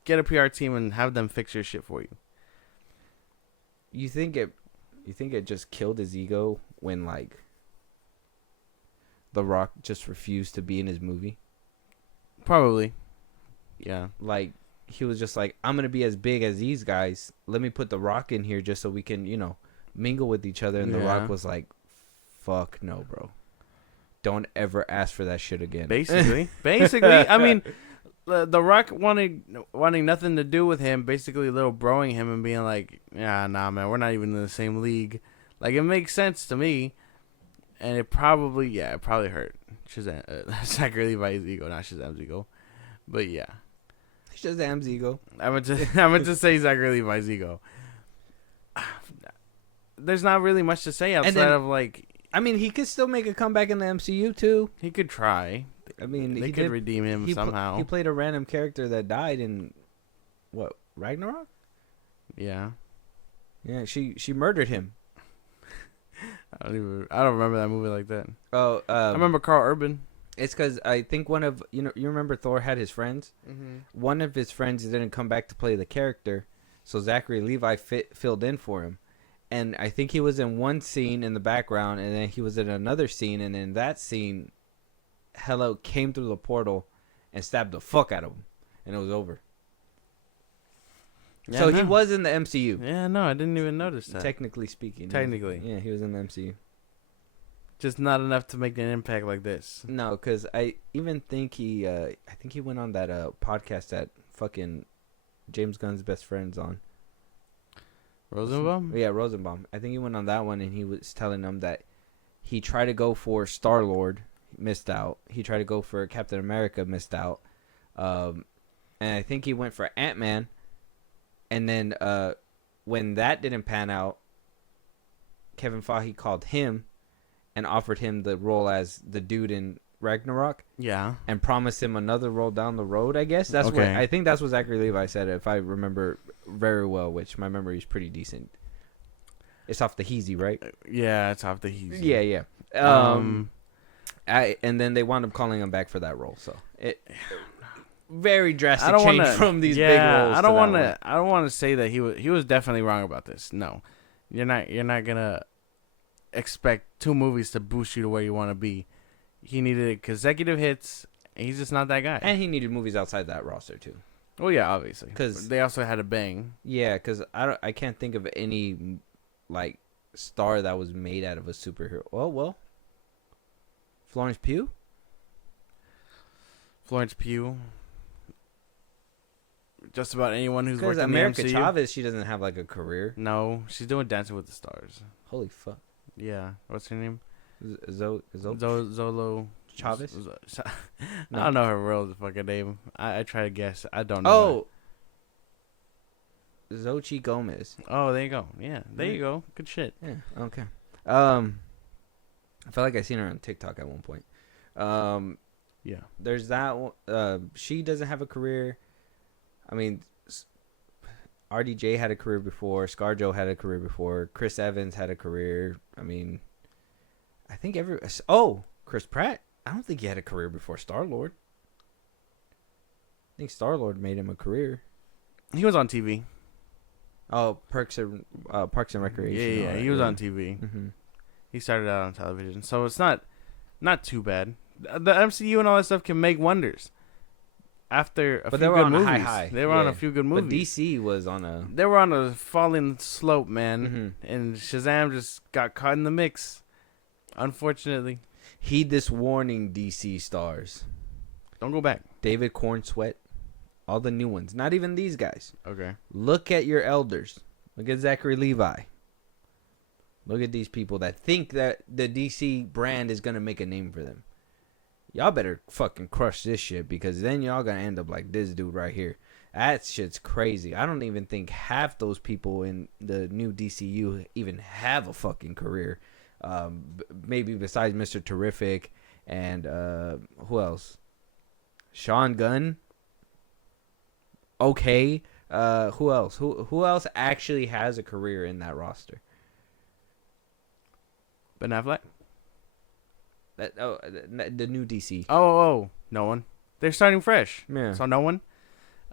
get a PR team and have them fix your shit for you. You think it just killed his ego when The Rock just refused to be in his movie? Probably. Yeah. He was just like, I'm gonna be as big as these guys. Let me put The Rock in here just so we can, mingle with each other. And The Rock was like, fuck no, bro. Don't ever ask for that shit again. Basically. I mean, The Rock wanting nothing to do with him, basically little broing him and being like, yeah, nah, man, we're not even in the same league. It makes sense to me. And it probably hurt Shazam, Zachary Levi's ego, not Shazam's ego. But yeah. Shazam's ego. I meant to say Zachary Levi's ego. There's not really much to say outside of I mean, he could still make a comeback in the MCU too. He could try. I mean, they could redeem him somehow. He played a random character that died in what, Ragnarok? Yeah. Yeah, she murdered him. I don't remember that movie like that. Oh, I remember Carl Urban. It's because I think one of you remember Thor had his friends. Mm-hmm. One of his friends didn't come back to play the character, so Zachary Levi filled in for him. And I think he was in one scene in the background, and then he was in another scene, and in that scene, Hello came through the portal and stabbed the fuck out of him, and it was over. Yeah, so he was in the MCU. Yeah, no, I didn't even notice that. Technically speaking. Technically. Yeah, he was in the MCU. Just not enough to make an impact like this. No, because I even think he went on that podcast that fucking James Gunn's best friend's on. Rosenbaum? Yeah, Rosenbaum. I think he went on that one, and he was telling them that he tried to go for Star-Lord, missed out. He tried to go for Captain America, missed out. And I think he went for Ant-Man. And then when that didn't pan out, Kevin Feige called him and offered him the role as the dude in Ragnarok. Yeah. And promised him another role down the road, I guess. That's what I think that's what Zachary Levi said, if I remember very well, which my memory is pretty decent. It's off the Heezy, right? Yeah, it's off the Heezy. Yeah. And then they wound up calling him back for that role, so it very drastic change from these big roles. I don't want to say that he was definitely wrong about this. No. You're not gonna expect 2 movies to boost you to where you want to be. He needed consecutive hits. He's just not that guy. And he needed movies outside that roster too. Well, yeah, obviously, because they also had a bang. Yeah, because I can't think of any star that was made out of a superhero. Well, Florence Pugh. Just about anyone who's worked in America the MCU. Chavez, she doesn't have a career. No, she's doing Dancing with the Stars. Holy fuck. Yeah, what's her name? Zolo Chavez. No. I don't know her real fucking name. I try to guess. I don't know. Oh, Xochitl Gomez. Oh, there you go. Yeah, there you go. Good shit. Yeah. Okay. I felt like I seen her on TikTok at one point. Yeah. There's that one. She doesn't have a career. I mean, RDJ had a career before. ScarJo had a career before. Chris Evans had a career. I mean, I think Chris Pratt. I don't think he had a career before Star-Lord. I think Star-Lord made him a career. He was on TV. Oh, Parks and Recreation. Yeah, he was on TV. Mm-hmm. He started out on television, so it's not too bad. The MCU and all that stuff can make wonders. After a few good movies, they were on a few good movies. But DC was on a. They were on a falling slope, man, Mm-hmm. and Shazam just got caught in the mix. Unfortunately, Heed this warning, DC stars. don't go back. David Cornsweet, all the new ones. Not even these guys. Okay. Look at your elders. Look at Zachary Levi. Look at these people that think that the DC brand is gonna make a name for them. Y'all better fucking crush this shit, because then y'all gonna end up like this dude right here. That shit's crazy. I don't even think half those people in the new DCU even have a fucking career. Maybe besides Mr. Terrific and who else? Sean Gunn. Okay. Who else? Who else actually has a career in that roster? Ben Affleck. The new DC. Oh, no one. They're starting fresh. Yeah. So no one.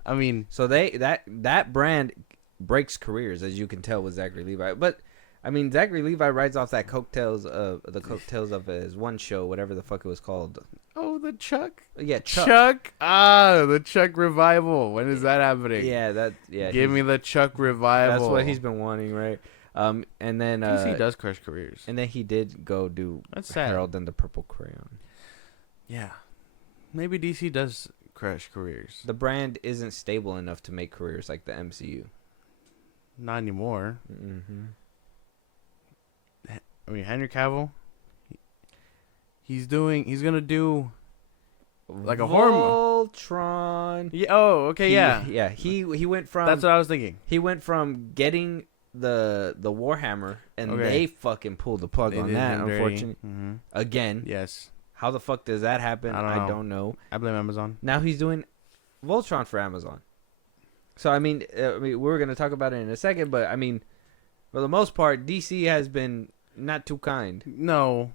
I mean, So that brand breaks careers, as you can tell with Zachary Levi. But I mean, Zachary Levi rides off that coattails of his one show, whatever the fuck it was called. oh, the Chuck. Yeah, Chuck. The Chuck revival. When is that happening? Yeah. Give me the Chuck revival. That's what he's been wanting, right? And then DC does crush careers. and then he did go do That's sad. Harold and the Purple Crayon. Yeah. Maybe DC does crush careers. The brand isn't stable enough to make careers like the MCU. Not anymore. Mm-hmm. I mean, Henry Cavill. He's gonna do like a horror. Voltron. Yeah. Oh, okay. Yeah. He went from. That's what I was thinking. He went from getting the Warhammer, and they fucking pulled the plug on that. Unfortunately, again. Yes. How the fuck does that happen? I don't know. I blame Amazon. Now he's doing Voltron for Amazon. So I mean, we're gonna talk about it in a second, but I mean, for the most part, DC has been not too kind. No.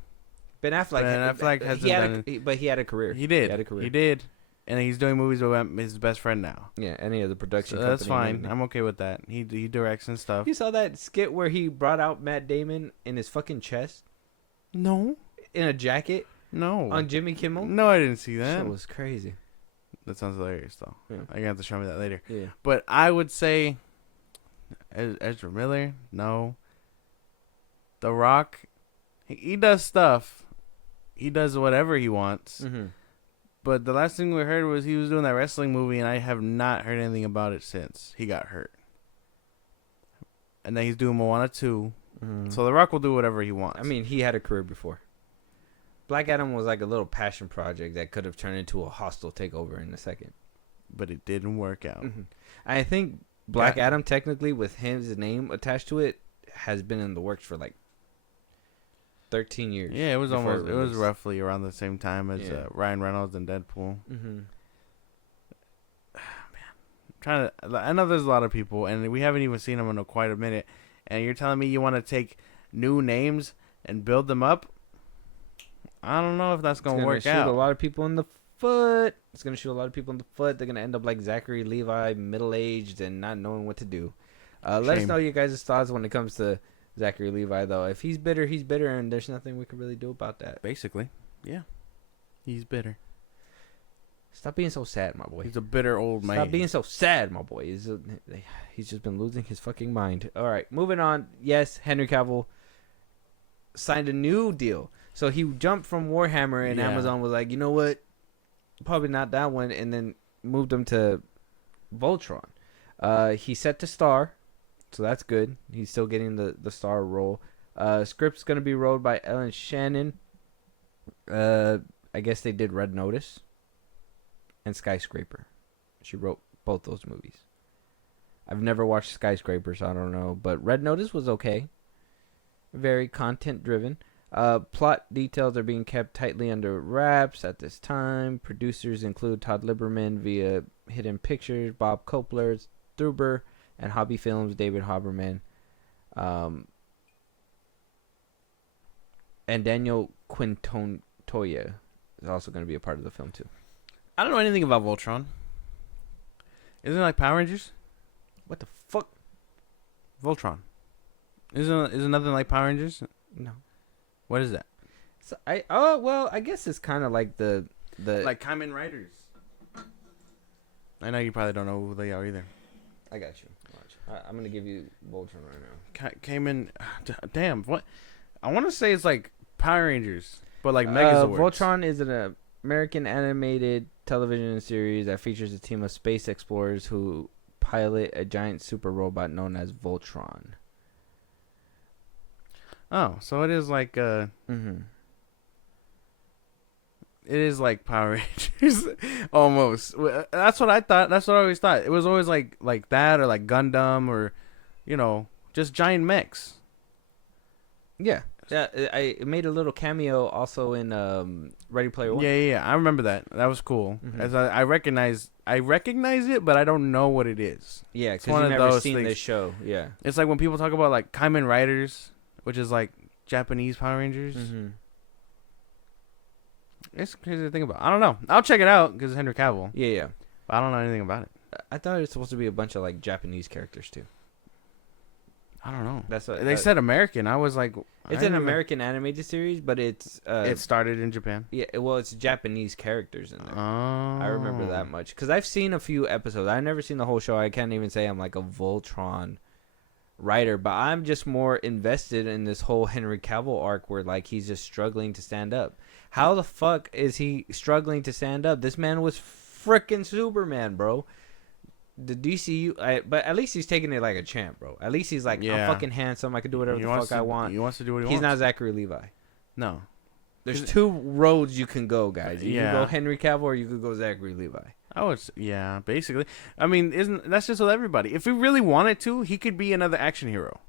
Ben Affleck hasn't but he had a career. He did. He had a career. He did. And he's doing movies with his best friend now. Yeah, any of the production So that's fine. I'm okay with that. He directs and stuff. You saw that skit where he brought out Matt Damon in his fucking chest? No. In a jacket? No. On Jimmy Kimmel? No, I didn't see that. That was crazy. That sounds hilarious, though. Yeah. You're going to have to show me that later. Yeah. But I would say Ezra Miller, no. The Rock, he does stuff. He does whatever he wants. Mm-hmm. But the last thing we heard was he was doing that wrestling movie, and I have not heard anything about it since he got hurt. And then he's doing Moana 2. Mm-hmm. So The Rock will do whatever he wants. I mean, he had a career before. Black Adam was like a little passion project that could have turned into a hostile takeover in a second. But it didn't work out. Mm-hmm. I think Black Adam, technically, with his name attached to it, has been in the works for like 13 years. Yeah, it was roughly around the same time as Ryan Reynolds and Deadpool. Mm-hmm. I know there's a lot of people, and we haven't even seen them in quite a minute, and you're telling me you want to take new names and build them up? I don't know if that's going to work out. It's going to shoot a lot of people in the foot. It's going to shoot a lot of people in the foot. They're going to end up like Zachary Levi, middle-aged and not knowing what to do. Let us know your guys' thoughts when it comes to Zachary Levi, though. If he's bitter, he's bitter, and there's nothing we can really do about that. Basically, yeah. He's bitter. Stop being so sad, my boy. He's a bitter old man. Stop being so sad, my boy. He's just been losing his fucking mind. All right, moving on. Yes, Henry Cavill signed a new deal. So he jumped from Warhammer, and Amazon was like, you know what? Probably not that one, and then moved him to Voltron. He's set to star, so that's good. He's still getting the star role. Script's going to be wrote by Ellen Shannon. I guess they did Red Notice and Skyscraper. She wrote both those movies. I've never watched Skyscraper, so I don't know. But Red Notice was okay. Very content driven. Plot details are being kept tightly under wraps at this time. Producers include Todd Liberman via Hidden Pictures, Bob Kopler, Thuber, and Hobby Films, David Haberman. And Daniel Quintontoya is also going to be a part of the film, too. I don't know anything about Voltron. Isn't it like Power Rangers? What the fuck? Voltron. Isn't nothing like Power Rangers? No. What is that? So I guess it's kind of like the like Kamen Riders. I know you probably don't know who they are either. I got you. Watch. I'm gonna give you Voltron right now. Kamen, damn. What? I want to say it's like Power Rangers, but like Megazords. Voltron is an American animated television series that features a team of space explorers who pilot a giant super robot known as Voltron. Oh, so it is like It is like Power Rangers, almost. That's what I thought. That's what I always thought. It was always like that, or like Gundam, or just giant mechs. Yeah, it made a little cameo also in Ready Player One. Yeah. I remember that. That was cool. As I recognize it, but I don't know what it is. Yeah, because you've never seen this show. Yeah, it's like when people talk about like Kamen Riders, which is like Japanese Power Rangers. It's crazy to think about. I don't know. I'll check it out because it's Henry Cavill. Yeah. But I don't know anything about it. I thought it was supposed to be a bunch of like Japanese characters too. I don't know. That's what they said. American. I was like, it's an American animated series, but it's it started in Japan. Yeah, well, it's Japanese characters in there. Oh. I remember that much because I've seen a few episodes. I've never seen the whole show. I can't even say I'm like a Voltron writer, but I'm just more invested in this whole Henry Cavill arc where like he's just struggling to stand up. How the fuck is he struggling to stand up? This man was freaking Superman, bro. The DCU, but at least he's taking it like a champ, bro. At least he's like, I'm fucking handsome. I can do whatever the fuck I want. He wants to do what he wants. He's not Zachary Levi. No. There's two roads you can go, guys. You can go Henry Cavill or you could go Zachary Levi. Basically. I mean, that's just with everybody. If he really wanted to, he could be another action hero.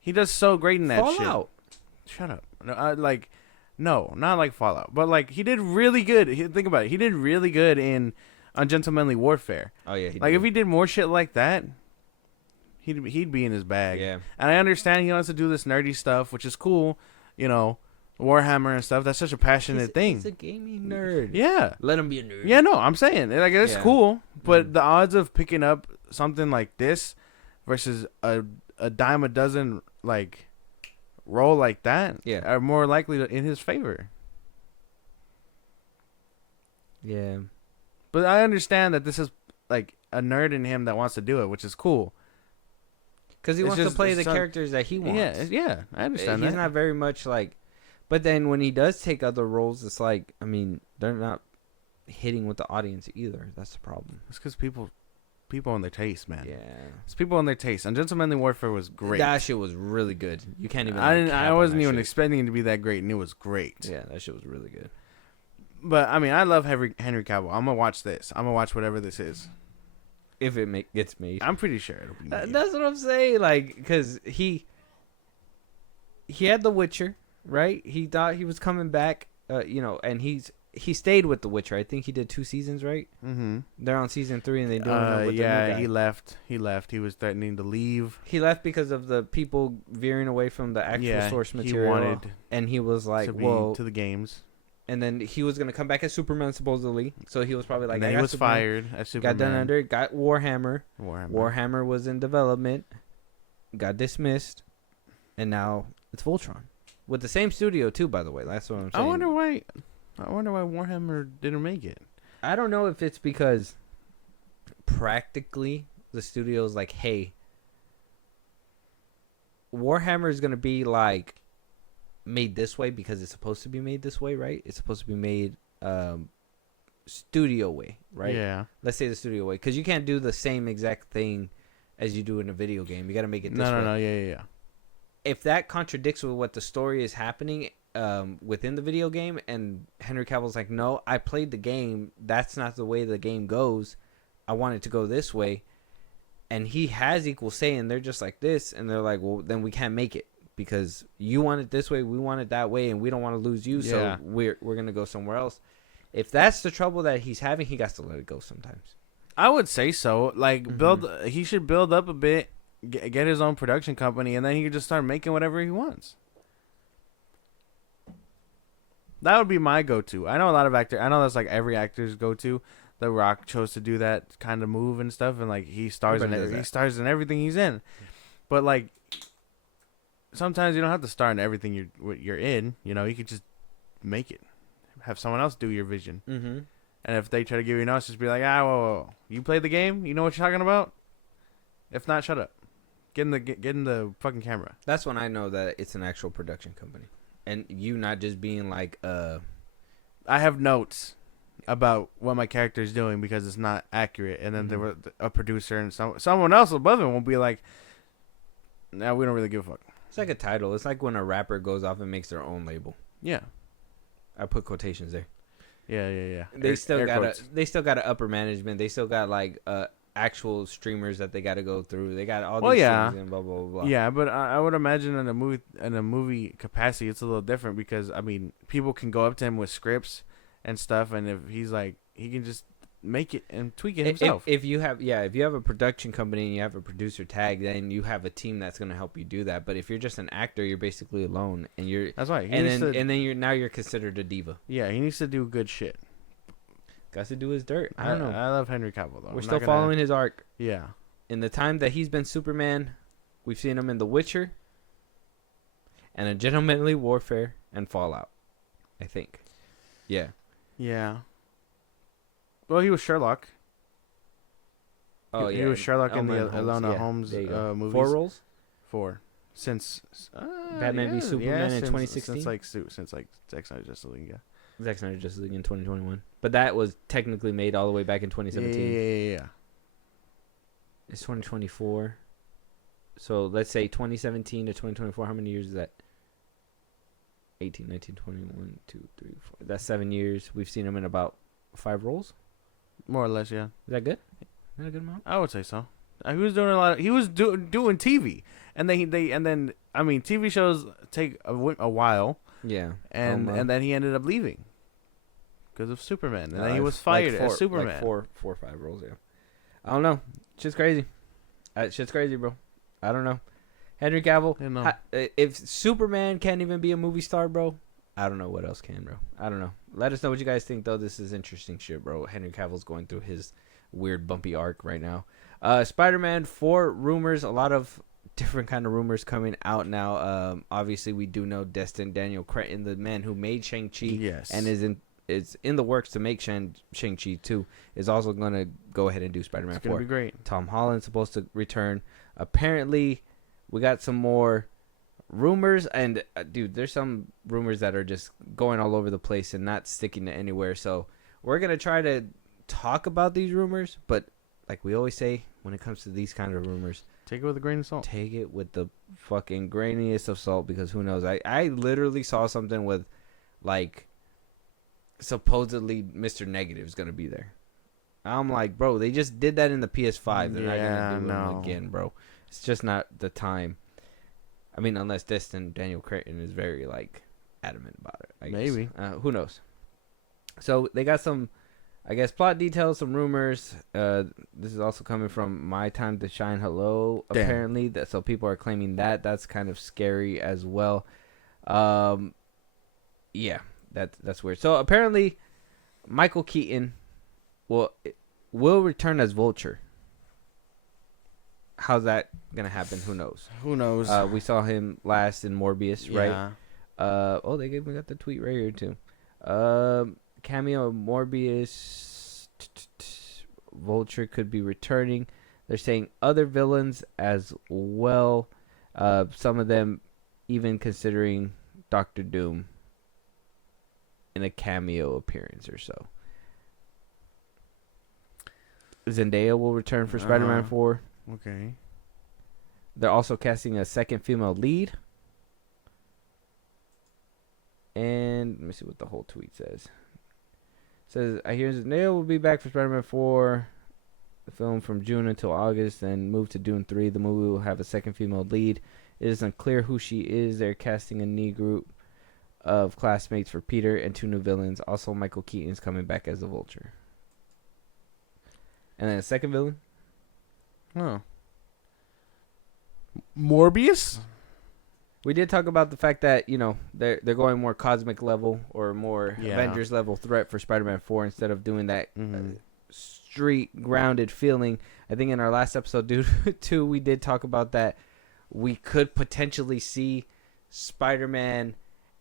He does so great in that shit. Fallout. Shut up. No, not like Fallout, but like he did really good. Think about it. He did really good in Ungentlemanly Warfare. Oh yeah. If he did more shit like that, he'd be in his bag. Yeah. And I understand he wants to do this nerdy stuff, which is cool. Warhammer and stuff. That's such a passionate thing. He's a gaming nerd. Yeah. Let him be a nerd. Yeah, no, I'm saying it's cool, but the odds of picking up something like this versus a dime a dozen role like that are more likely in his favor. Yeah. But I understand that this is like a nerd in him that wants to do it, which is cool. Because he wants to play the characters that he wants. Yeah, I understand that. He's not very much like... But then when he does take other roles, it's like, I mean, they're not hitting with the audience either. That's the problem. It's because people on their taste, man. Yeah. It's people on their taste. And Gentlemanly Warfare was great. That shit was really good. You can't even... I wasn't even expecting it to be that great, and it was great. Yeah, that shit was really good. But, I mean, I love Henry Cavill. I'm going to watch this. I'm going to watch whatever this is. If it gets made. I'm pretty sure it'll be made. That's what I'm saying. Like, because he had The Witcher, right? He thought he was coming back, and he stayed with The Witcher. I think he did 2 seasons, right? Mm-hmm. They're on season 3, and they doing it with the new guy. He left. He was threatening to leave. He left because of the people veering away from the actual source material. And he was like, to the games. And then he was gonna come back as Superman supposedly. So he was probably like, and then he was fired as Superman. Got done under. Got Warhammer. Warhammer was in development. Got dismissed, and now it's Voltron with the same studio too. By the way, that's what I'm saying. I wonder why Warhammer didn't make it. I don't know if it's because practically the studio's like, hey, Warhammer is gonna be like made this way because it's supposed to be made this way, right? It's supposed to be made studio way, right? Yeah. Let's say the studio way, because you can't do the same exact thing as you do in a video game. You got to make it this way. No. Yeah. If that contradicts with what the story is happening within the video game, and Henry Cavill's like, no, I played the game. That's not the way the game goes. I want it to go this way. and he has equal say, and they're just like this, and they're like, well, then we can't make it because you want it this way, we want it that way, and we don't want to lose you, so we're gonna go somewhere else. If that's the trouble that he's having, he got to let it go sometimes. I would say so. Like, he should build up a bit, get his own production company, and then he could just start making whatever he wants. That would be my go-to. I know a lot of actors. I know that's like every actor's go-to. The Rock chose to do that kind of move and stuff, and like he stars in everything he's in. But like, sometimes you don't have to star in everything you're in. You know, you could just make it. Have someone else do your vision. Mm-hmm. And if they try to give you notes, just be like, whoa. You played the game? You know what you're talking about? If not, shut up. Get in the fucking camera. That's when I know that it's an actual production company. And you not just being like, I have notes about what my character is doing because it's not accurate. And then there were a producer and someone else above him will be like, nah, we don't really give a fuck. It's like a title. It's like when a rapper goes off and makes their own label. Yeah. I put quotations there. Yeah. They still got a upper management. They still got like actual streamers that they got to go through. They got all these things and blah blah blah. Yeah, but I would imagine in a movie capacity, it's a little different because I mean, people can go up to him with scripts and stuff, and if he's like, he can just make it and tweak it himself. If you have a production company and you have a producer tag, then you have a team that's gonna help you do that. But if you're just an actor, you're basically alone, and that's right. And then you're considered a diva. Yeah, he needs to do good shit. Got to do his dirt. I don't know. I love Henry Cavill though. We're still following his arc. Yeah. In the time that he's been Superman, we've seen him in The Witcher, and A Gentlemanly Warfare and Fallout, I think. Yeah. Yeah. Well, he was Sherlock. Oh, yeah. He was Sherlock in the Elona Holmes movies. 4 roles? 4. Since Batman v Superman in 2016? Since Zack Snyder's Justice League, yeah. Zack Snyder's Justice League in 2021. But that was technically made all the way back in 2017. Yeah. It's 2024. So let's say 2017 to 2024. How many years is that? 18, 19, 21, 2, 3, 4. That's 7 years. We've seen him in about 5 roles. More or less, yeah. Is that good? Is that a good amount? I would say so. He was doing a lot. He was doing TV, and then I mean, TV shows take a while. Yeah. And then he ended up leaving because of Superman, and then he was fired as Superman. Like 4 or 5 roles. Yeah. I don't know. Shit's crazy. Shit's crazy, bro. I don't know. Henry Cavill. If Superman can't even be a movie star, bro, I don't know what else can, bro. I don't know. Let us know what you guys think, though. This is interesting shit, bro. Henry Cavill's going through his weird bumpy arc right now. Spider-Man 4 rumors. A lot of different kind of rumors coming out now. Obviously, we do know Destin Daniel Cretton, the man who made Shang-Chi, yes, and is in the works to make Shang-Chi 2, is also going to go ahead and do Spider-Man 4. It's going to be great. Tom Holland's supposed to return. Apparently, we got some more rumors, and dude, there's some rumors that are just going all over the place and not sticking to anywhere. So we're going to try to talk about these rumors, but like we always say, when it comes to these kind of rumors, take it with a grain of salt. Take it with the fucking grainiest of salt, because who knows? I literally saw something with, like, supposedly Mr. Negative is going to be there. I'm like, bro, they just did that in the PS5. They're not going to do it again, bro. It's just not the time. I mean, unless Destin Daniel Cretton is very, like, adamant about it. I guess. Maybe. Who knows? So they got some, I guess, plot details, some rumors. This is also coming from My Time to Shine Hello, apparently. So people are claiming that. That's kind of scary as well. Yeah, that's weird. So apparently Michael Keaton will return as Vulture. How's that going to happen? Who knows? Who knows? We saw him last in Morbius, right? Yeah. We got the tweet right here, too. Cameo Morbius. Vulture could be returning. They're saying other villains as well. Some of them even considering Doctor Doom in a cameo appearance or so. Zendaya will return for Spider-Man 4. Okay. They're also casting a second female lead. And let me see what the whole tweet says. It says, I hear Zendaya will be back for Spider-Man 4. The film from June until August, then moved to Dune 3. The movie will have a second female lead. It is unclear who she is. They're casting a new group of classmates for Peter and 2 new villains. Also, Michael Keaton is coming back as the Vulture. And then a second villain? Oh. Morbius? We did talk about the fact that, you know, they're going more cosmic level or more Avengers level threat for Spider-Man 4 instead of doing that street grounded feeling. I think in our last episode, too, we did talk about that. We could potentially see Spider-Man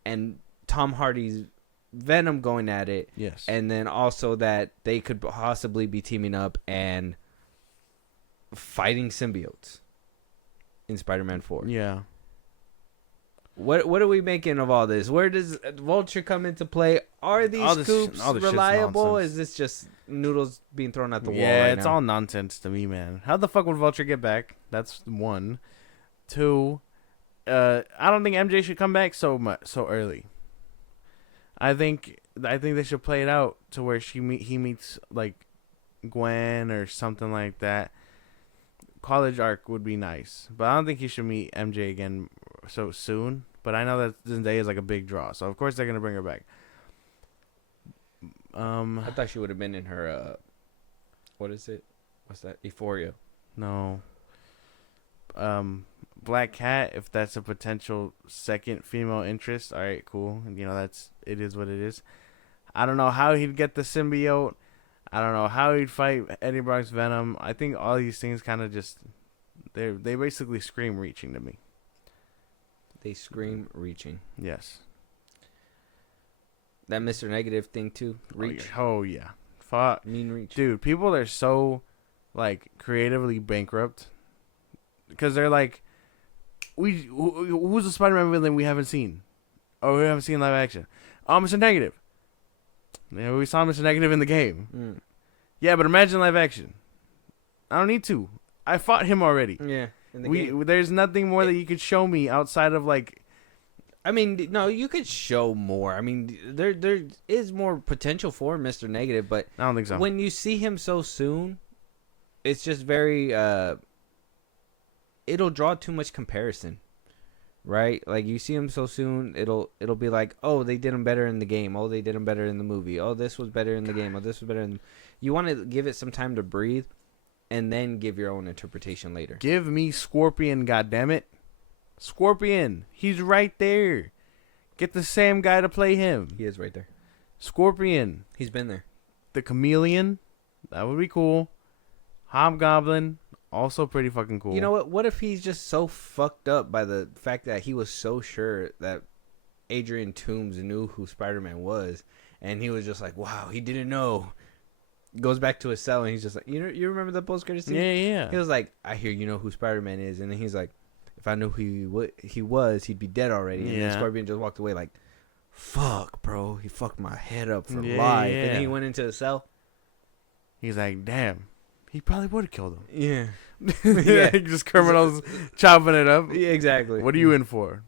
and Tom Hardy's Venom going at it. Yes. And then also that they could possibly be teaming up and fighting symbiotes in Spider-Man 4. Yeah. What are we making of all this? Where does Vulture come into play? Are these scoops reliable? Is this just noodles being thrown at the wall? Yeah, it's all nonsense to me, man. How the fuck would Vulture get back? That's 1. 2, I don't think MJ should come back so early. I think they should play it out to where he meets like Gwen or something like that. College arc would be nice, but I don't think he should meet MJ again so soon. But I know that Zendaya is like a big draw, so of course they're gonna bring her back. I thought she would have been in her what is it? What's that? Euphoria. No. Black Cat, if that's a potential second female interest, all right, cool. You know, it is what it is. I don't know how he'd get the symbiote. I don't know how he'd fight Eddie Brock's Venom. I think all these things kind of just they basically scream reaching to me. They scream reaching. Yes. That Mr. Negative thing too. Reach. Oh yeah. Fuck. Mean reach. Dude, people are so like creatively bankrupt because they're like, who's the Spider-Man villain we haven't seen? Oh, we haven't seen live action. Oh, Mr. Negative. Yeah, we saw Mr. Negative in the game. Yeah, but imagine live action. I don't need to. I fought him already. Yeah. In the game. There's nothing more that you could show me outside of like. I mean, no, you could show more. I mean, there is more potential for Mr. Negative, but I don't think so. When you see him so soon, it's just very. It'll draw too much comparison, right? Like you see him so soon, it'll be like, oh, they did him better in the game. Oh, they did him better in the movie. Oh, this was better in the game. Oh, this was better. You want to give it some time to breathe, and then give your own interpretation later. Give me Scorpion, goddammit. Scorpion, he's right there. Get the same guy to play him. He is right there. Scorpion, he's been there. The Chameleon, that would be cool. Hobgoblin, also pretty fucking cool. You know what? What if he's just so fucked up by the fact that he was so sure that Adrian Toomes knew who Spider-Man was, and he was just like, wow, he didn't know. Goes back to his cell, and he's just like, you remember the post-credit scene? Yeah. He was like, I hear you know who Spider-Man is, and then he's like, if I knew who he was, he'd be dead already. And then Scorpion just walked away like, fuck, bro, he fucked my head up for life. And then he went into the cell. He's like, damn. He probably would have killed him. Yeah. Yeah. Just criminals chopping it up. Yeah, exactly. What are you in for?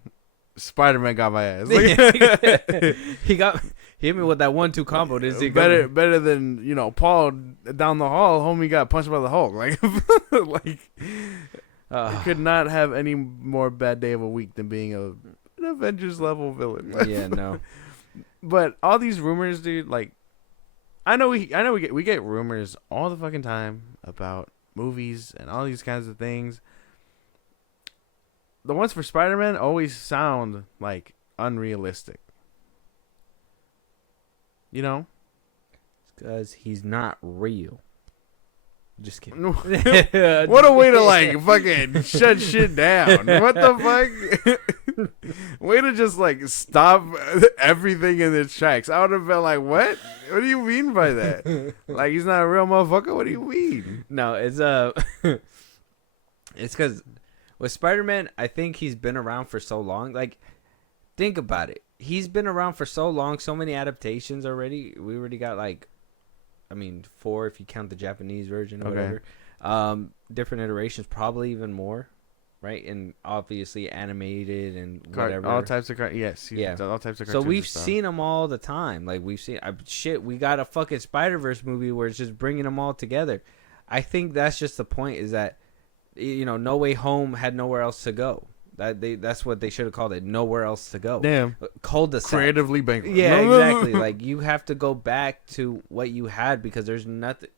Spider-Man got my ass. He hit me with that 1-2 combo. Better than, you know, Paul down the hall. Homie got punched by the Hulk. Like he could not have any more bad day of a week than being an Avengers level villain. Yeah, no. But all these rumors, dude, like I know we get rumors all the fucking time about movies and all these kinds of things. The ones for Spider-Man always sound like unrealistic. You know? Because he's not real. Just kidding. What a way to like fucking shut shit down. What the fuck? Way to just like stop everything in its tracks. I would have been like, what? What do you mean by that? Like he's not a real motherfucker? What do you mean? No, it's it's because with Spider-Man, I think he's been around for so long. Like, think about it. He's been around for so long, so many adaptations already. We already got like, 4 if you count the Japanese version or whatever. Different iterations, probably even more, right? And obviously animated and whatever. All types of yes, yeah, all types of cartoons. So we've seen them all the time. Like we've seen we got a fucking Spider-Verse movie where it's just bringing them all together. I think that's just the point. Is that No Way Home had nowhere else to go. That's what they should have called it. Nowhere else to go. Damn. Cul-de-sac. Creatively bankrupt. Yeah, exactly. Like, you have to go back to what you had because there's nothing.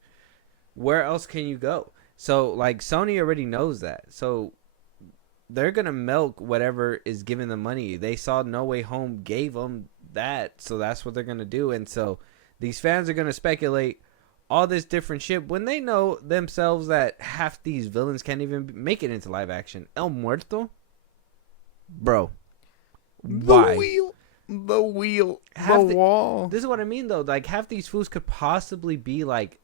Where else can you go? So, like, Sony already knows that. So, they're going to milk whatever is giving them money. They saw No Way Home gave them that. So, that's what they're going to do. And so, these fans are going to speculate all this different shit when they know themselves that half these villains can't even make it into live action. El Muerto? Bro, why? The wheel, wall. This is what I mean, though. Like, half these fools could possibly be like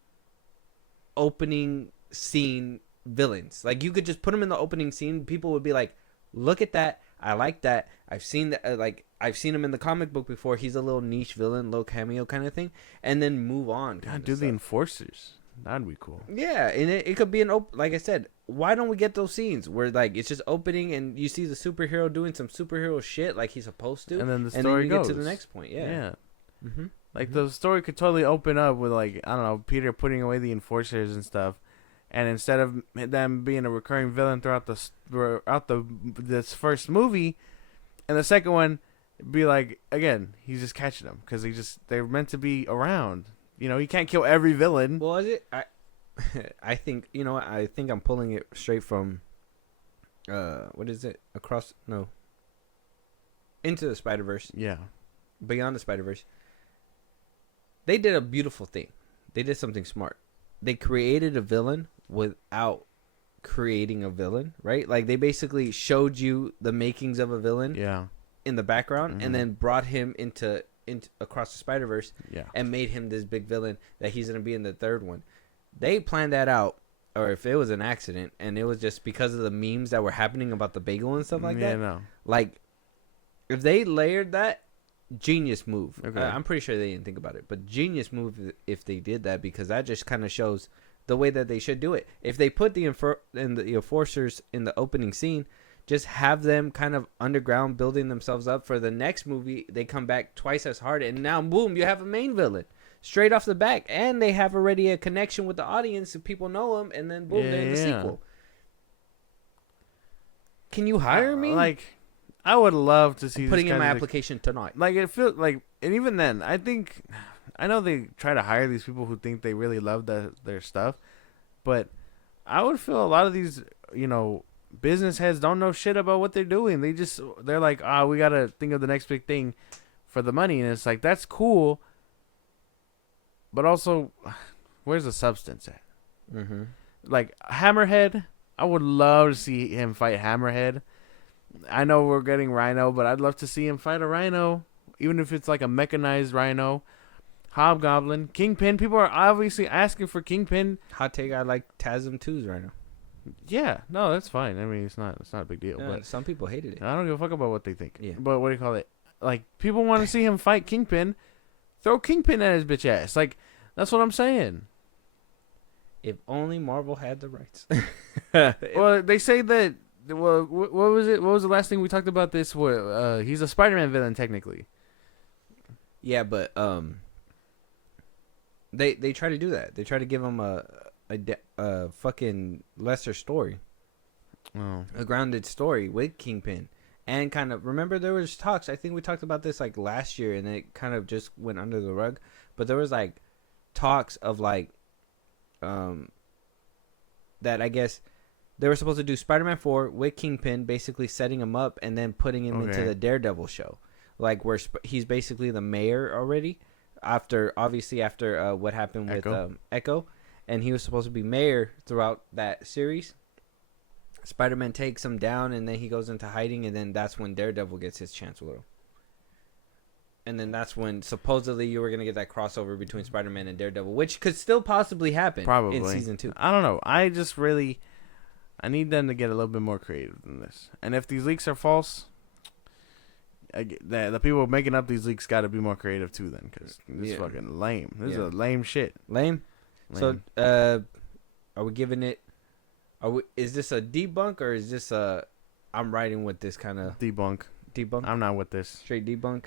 opening scene villains. Like, you could just put them in the opening scene. People would be like, "Look at that! I like that. I've seen that. I've seen him in the comic book before. He's a little niche villain, little cameo kind of thing." And then move on. God, do the Enforcers. That'd be cool. Yeah, and it could be like I said, why don't we get those scenes where, like, it's just opening and you see the superhero doing some superhero shit like he's supposed to, and then the story goes. Get to the next point. Yeah. Like, the story could totally open up with, like, I don't know, Peter putting away the Enforcers and stuff, and instead of them being a recurring villain throughout this first movie, and the second one be like, again, he's just catching them because they're meant to be around. He can't kill every villain. Well, is it? I think I think I'm pulling it straight from, what is it? Into the Spider-Verse. Yeah. Beyond the Spider-Verse. They did a beautiful thing. They did something smart. They created a villain without creating a villain, right? Like, they basically showed you the makings of a villain. Yeah. In the background, and then brought him into across the Spider-Verse, and made him this big villain that he's gonna be in the third one. They planned that out, or if it was an accident and it was just because of the memes that were happening about the bagel and stuff like that. No. Like, if they layered that, genius move. Okay. I'm pretty sure they didn't think about it, but genius move if they did that, because that just kind of shows the way that they should do it. If they put the Enforcers in the opening scene, just have them kind of underground building themselves up for the next movie. They come back twice as hard, and now, boom, you have a main villain straight off the back. And they have already a connection with the audience, so people know them, and then, boom, they're in the sequel. Can you hire me? Like, I would love to see putting in my application tonight. Like, it feels like, and even then, I know they try to hire these people who think they really love their stuff, but I would feel a lot of these, business heads don't know shit about what they're doing. They're like, we gotta think of the next big thing for the money, and it's like, that's cool, but also, where's the substance at? Like, Hammerhead, I would love to see him fight Hammerhead. I know we're getting Rhino, but I'd love to see him fight a Rhino, even if it's like a mechanized Rhino. Hobgoblin, Kingpin. People are obviously asking for Kingpin. Hot take, I like TASM 2's Rhino. Yeah, no, that's fine. I mean, it's not a big deal. Yeah, but some people hated it. I don't give a fuck about what they think. Yeah. But what do you call it? Like, people want to see him fight Kingpin. Throw Kingpin at his bitch ass. Like, that's what I'm saying. If only Marvel had the rights. Well, they say that. Well, what was it? What was the last thing we talked about? This? He's a Spider-Man villain technically. Yeah, but they try to do that. They try to give him a fucking lesser story, a grounded story with Kingpin, and kind of, remember, there was talks. I think we talked about this like last year, and it kind of just went under the rug. But there was like talks of like that I guess they were supposed to do Spider-Man 4 with Kingpin, basically setting him up and then putting him into the Daredevil show, like where he's basically the mayor already after what happened with Echo, and he was supposed to be mayor throughout that series. Spider-Man takes him down, and then he goes into hiding, and then that's when Daredevil gets his chance with him. And then that's when supposedly you were going to get that crossover between Spider-Man and Daredevil, which could still possibly happen in season 2. I don't know. I need them to get a little bit more creative than this. And if these leaks are false, the people making up these leaks got to be more creative too then, because this is fucking lame. This is a lame shit. Lame? So, are we giving it... Is this a debunk, or is this a... I'm riding with this kind of... Debunk. Debunk? I'm not with this. Straight debunk?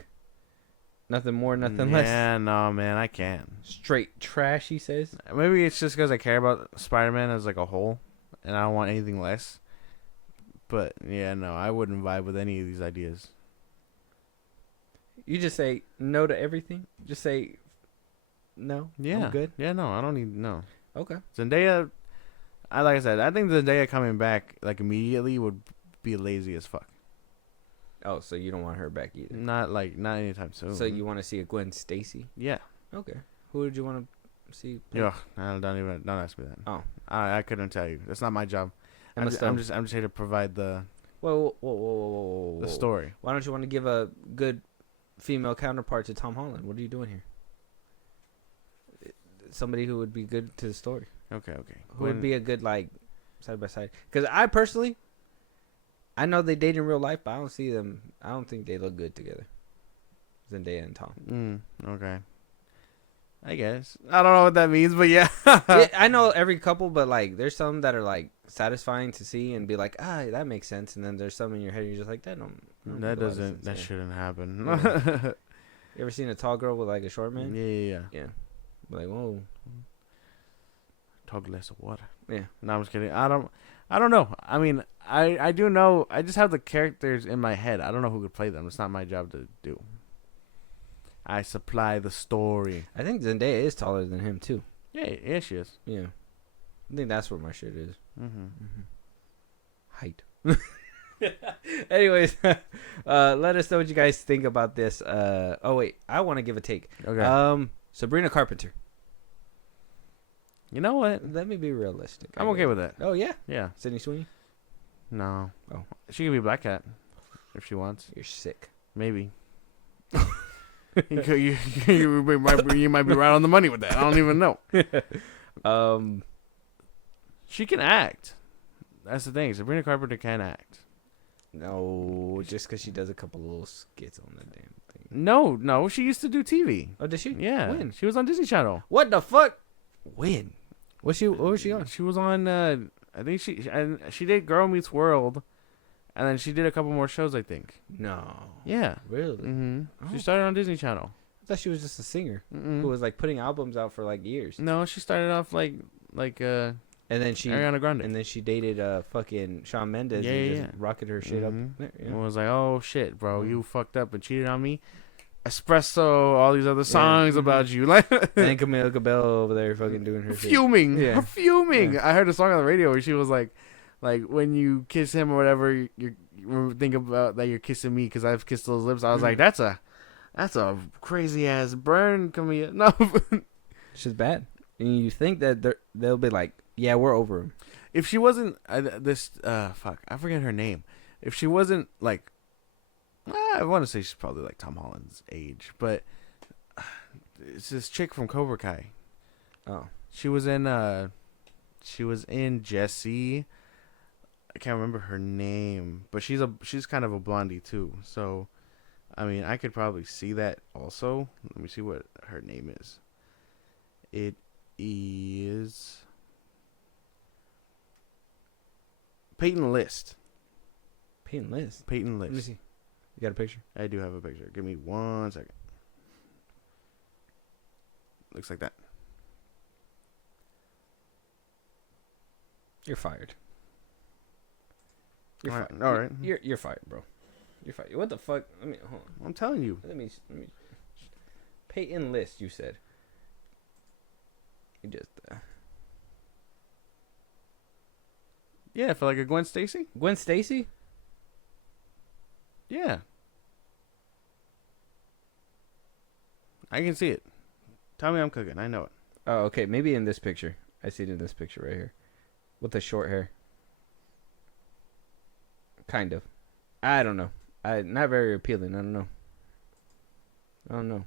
Nothing more, nothing less. Yeah, no, man, I can't. Straight trash, he says. Maybe it's just because I care about Spider-Man as like a whole, and I don't want anything less. But yeah, no, I wouldn't vibe with any of these ideas. You just say no to everything. Just say no. Yeah, I'm good. Yeah, no, I don't need no. Okay. Zendaya, like I said, I think Zendaya coming back like immediately would be lazy as fuck. Oh, so you don't want her back either? Not anytime soon. So you want to see a Gwen Stacy? Yeah. Okay. Who would you want to see? Yeah. Don't ask me that. Oh, I couldn't tell you. That's not my job. I'm just here to provide the whoa. the story. Why don't you want to give a good female counterpart to Tom Holland? What are you doing here? Somebody who would be good to the story. Okay. Who would be a good like side by side? Because I personally, I know they date in real life, but I don't see them. I don't think they look good together. Zendaya and Tom. Okay. I guess. I don't know what that means, but yeah. Yeah, I know every couple, but like, there's some that are like satisfying to see and be like, that makes sense. And then there's some in your head you're just like, that shouldn't happen. Yeah. You ever seen a tall girl with like a short man? Yeah. Like, whoa. Talk less of water. Yeah. No, I'm just kidding. I don't know. I mean, I do know. I just have the characters in my head. I don't know who could play them. It's not my job to do. I supply the story. I think Zendaya is taller than him too. Yeah, she is. Yeah. I think that's where my shit is. Height. Anyways, let us know what you guys think about this. Oh wait, I want to give a take. Okay. Sabrina Carpenter. You know what? Let me be realistic. I'm okay with that. Oh yeah. Yeah. Sydney Sweeney. No. Oh. She could be Black Cat if she wants. You're sick. Maybe. you might be right on the money with that. I don't even know. She can act. That's the thing. Sabrina Carpenter can act. No, just because she does a couple little skits on the damn thing. No. She used to do TV. Oh, did she? Yeah. When? She was on Disney Channel. What the fuck? When? What was she on? She was on. I think she did Girl Meets World, and then she did a couple more shows. I think. No. Yeah. Really? Mm-hmm. Oh. She started on Disney Channel. I thought she was just a singer Mm-mm. who was like putting albums out for like years. No, she started off like and then she Ariana Grande, and then she dated fucking Shawn Mendes and just rocketed her shit up. Mm-hmm. There, yeah. And was like, oh shit, bro, you fucked up and cheated on me. Espresso, all these other songs about you, like. And Camila Cabello over there fucking doing her fuming, shit. Yeah. fuming. Yeah. I heard a song on the radio where she was like when you kiss him or whatever, you think about that you're kissing me because I've kissed those lips. I was like, that's a crazy ass burn, Camila. No, she's bad. And you think that they'll be like, yeah, we're over him. If she wasn't fuck, I forget her name. If she wasn't like, I want to say she's probably like Tom Holland's age, but it's this chick from Cobra Kai. Oh, she was in Jessie. I can't remember her name, but she's kind of a blondie too. So, I mean, I could probably see that also. Let me see what her name is. It is Peyton List. Peyton List. Peyton List. Let me see. You got a picture? I do have a picture. Give me 1 second. Looks like that. You're fired. All right. You're fired, bro. You're fired. What the fuck? Hold on. I'm telling you. Let me. Peyton List. You said. You just. Yeah, for like a Gwen Stacy. Gwen Stacy. Yeah. I can see it. Tell me I'm cooking. I know it. Oh, okay. Maybe in this picture. I see it in this picture right here. With the short hair. Kind of. I don't know. Not very appealing. I don't know.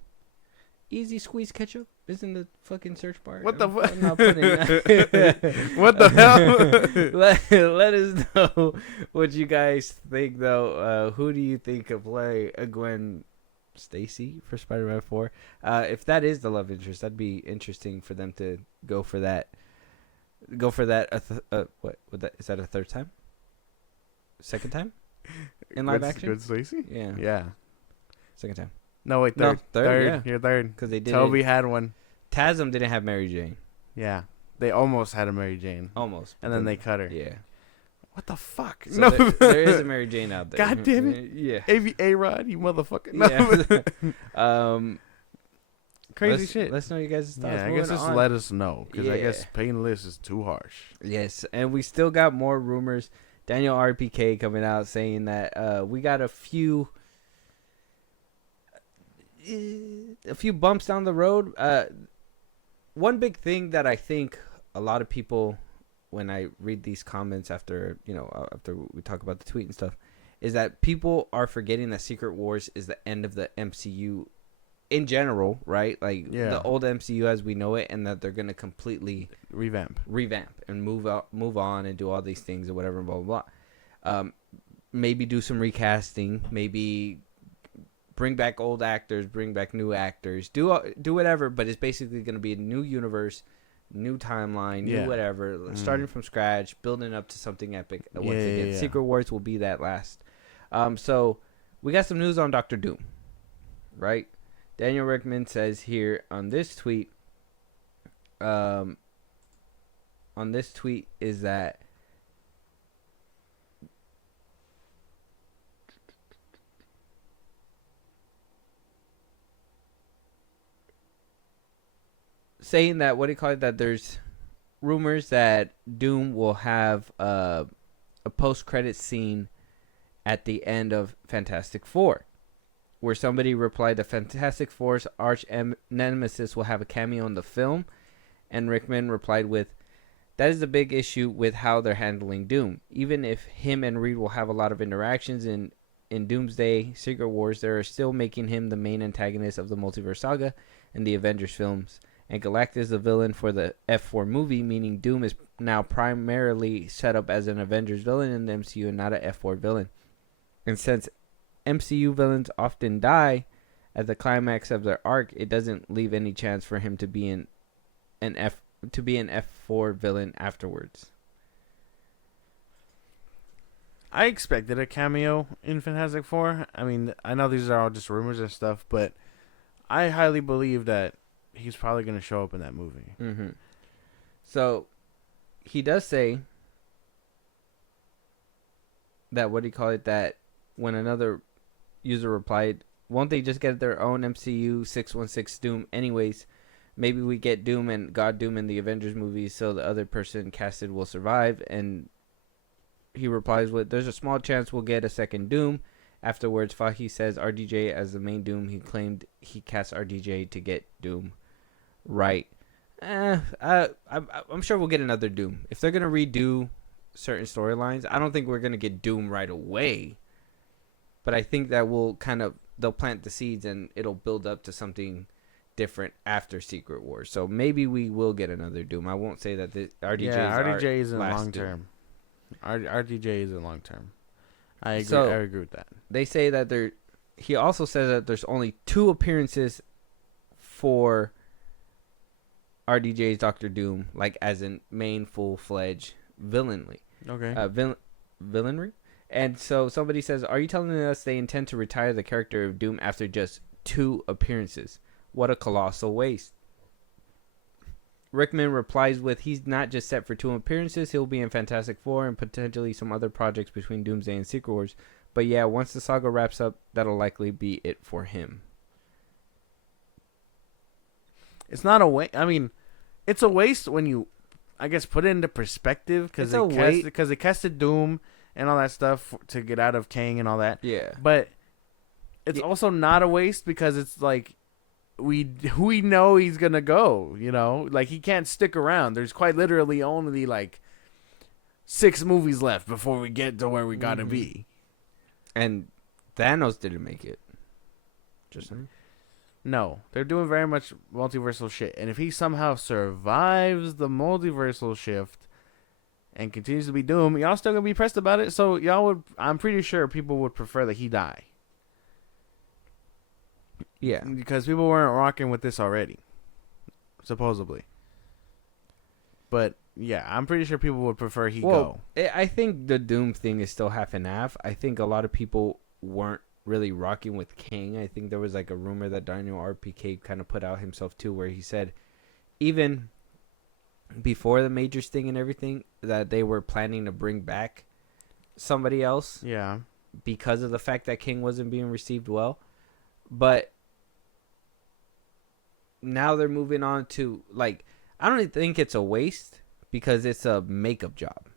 Easy squeeze ketchup is in the fucking search bar. What the fuck? I'm not putting that. What the hell? Let us know what you guys think, though. Who do you think could play a Gwen Stacy for Spider-Man 4? If that is the love interest, that'd be interesting for them to go for that. What? Is that a third time? Second time? In live action? Gwen Stacy? Yeah. Yeah. Second time. No, wait, third. No, third, yeah. You're third. Because they did. Toby had one. TASM didn't have Mary Jane. Yeah. They almost had a Mary Jane. Almost. And then they cut her. Yeah. What the fuck? So there is a Mary Jane out there. God damn it. Yeah. A-Rod, you motherfucker. No. Yeah. Crazy shit. Let's know you guys' thoughts. Yeah, I guess just let us know. Because I guess painless is too harsh. Yes. And we still got more rumors. Daniel RPK coming out saying that we got a few bumps down the road. One big thing that I think a lot of people, when I read these comments after we talk about the tweet and stuff, is that people are forgetting that Secret Wars is the end of the MCU in general, right? Like the old MCU as we know it, and that they're gonna completely revamp and move on and do all these things or whatever, blah blah blah. Maybe do some recasting, maybe bring back old actors, bring back new actors, do whatever, but it's basically going to be a new universe, new timeline, new whatever, starting from scratch, building up to something epic. Once again, Secret Wars will be that last. So we got some news on Doctor Doom, right? Daniel Rickman says here on this tweet, is that saying that that there's rumors that Doom will have a post-credit scene at the end of Fantastic Four, where somebody replied the Fantastic Four's arch nemesis will have a cameo in the film, and Rickman replied with, "That is the big issue with how they're handling Doom. Even if him and Reed will have a lot of interactions in Doomsday Secret Wars, they're still making him the main antagonist of the multiverse saga in the Avengers films. And Galactus is the villain for the F4 movie, meaning Doom is now primarily set up as an Avengers villain in the MCU and not an F4 villain. And since MCU villains often die at the climax of their arc, it doesn't leave any chance for him to be an F4 villain afterwards." I expected a cameo in Fantastic Four. I mean, I know these are all just rumors and stuff, but I highly believe that he's probably going to show up in that movie. Mm-hmm. So he does say that that when another user replied, "Won't they just get their own MCU 616 Doom anyways? Maybe we get Doom and God Doom in the Avengers movies so the other person casted will survive." And he replies with, "There's a small chance we'll get a second Doom." Afterwards, Fahey says RDJ as the main Doom. He claimed he cast RDJ to get Doom right. I'm sure we'll get another Doom. If they're going to redo certain storylines, I don't think we're going to get Doom right away. But I think that they'll plant the seeds and it'll build up to something different after Secret Wars. So maybe we will get another Doom. I won't say that the RDJ isn't long term. RDJ isn't long term. I agree. So, I agree with that. They say that he also says that there's only 2 appearances for RDJ's Doctor Doom, like as in main full-fledged villainry. Okay. Villainry. And so somebody says, "Are you telling us they intend to retire the character of Doom after just 2 appearances? What a colossal waste." Rickman replies with, "He's not just set for 2 appearances. He'll be in Fantastic Four and potentially some other projects between Doomsday and Secret Wars. But yeah, once the saga wraps up, that'll likely be it for him." It's not a waste. I mean, it's a waste when you, I guess, put it into perspective because they casted Doom and all that stuff to get out of Kang and all that. Yeah. But it's also not a waste because it's like we know he's gonna go. You know, like he can't stick around. There's quite literally only like 6 movies left before we get to where we gotta be. And Thanos didn't make it. Just saying. No, they're doing very much multiversal shit. And if he somehow survives the multiversal shift and continues to be Doom, y'all still gonna be pressed about it. So I'm pretty sure people would prefer that he die. Yeah. Because people weren't rocking with this already. Supposedly. But yeah, I'm pretty sure people would prefer he go. I think the Doom thing is still half and half. I think a lot of people weren't really rocking with King. I think there was like a rumor that Daniel RPK kind of put out himself too, where he said even before the Majors thing and everything that they were planning to bring back somebody else. Yeah. Because of the fact that King wasn't being received well. But now they're moving on to, like, I don't even think it's a waste because it's a makeup job.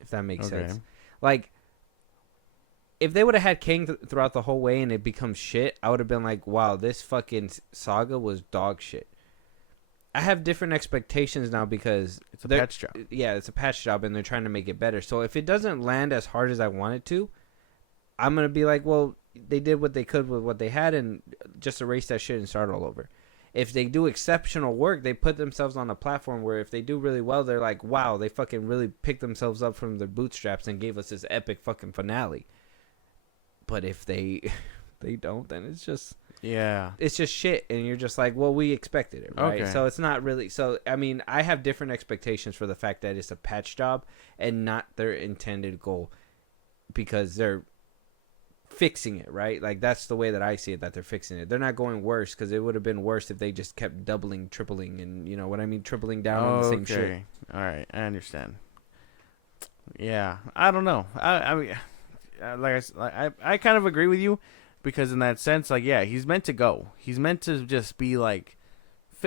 If that makes sense. Like, if they would have had King throughout the whole way and it becomes shit, I would have been like, wow, this fucking saga was dog shit. I have different expectations now because it's a patch job. Yeah, it's a patch job and they're trying to make it better. So if it doesn't land as hard as I want it to, I'm going to be like, well, they did what they could with what they had and just erase that shit and start all over. If they do exceptional work, they put themselves on a platform where if they do really well, they're like, wow, they fucking really picked themselves up from their bootstraps and gave us this epic fucking finale. But if they don't, then it's just... Yeah. It's just shit, and you're just like, well, we expected it, right? Okay. So it's not really... So, I mean, I have different expectations for the fact that it's a patch job and not their intended goal because they're fixing it, right? Like, that's the way that I see it, that they're fixing it. They're not going worse because it would have been worse if they just kept doubling, tripling, and, you know what I mean? Tripling down on the same shit. All right, I understand. Yeah, I don't know. I mean, I kind of agree with you. Because in that sense, like, yeah, he's meant to go. He's meant to just be, like,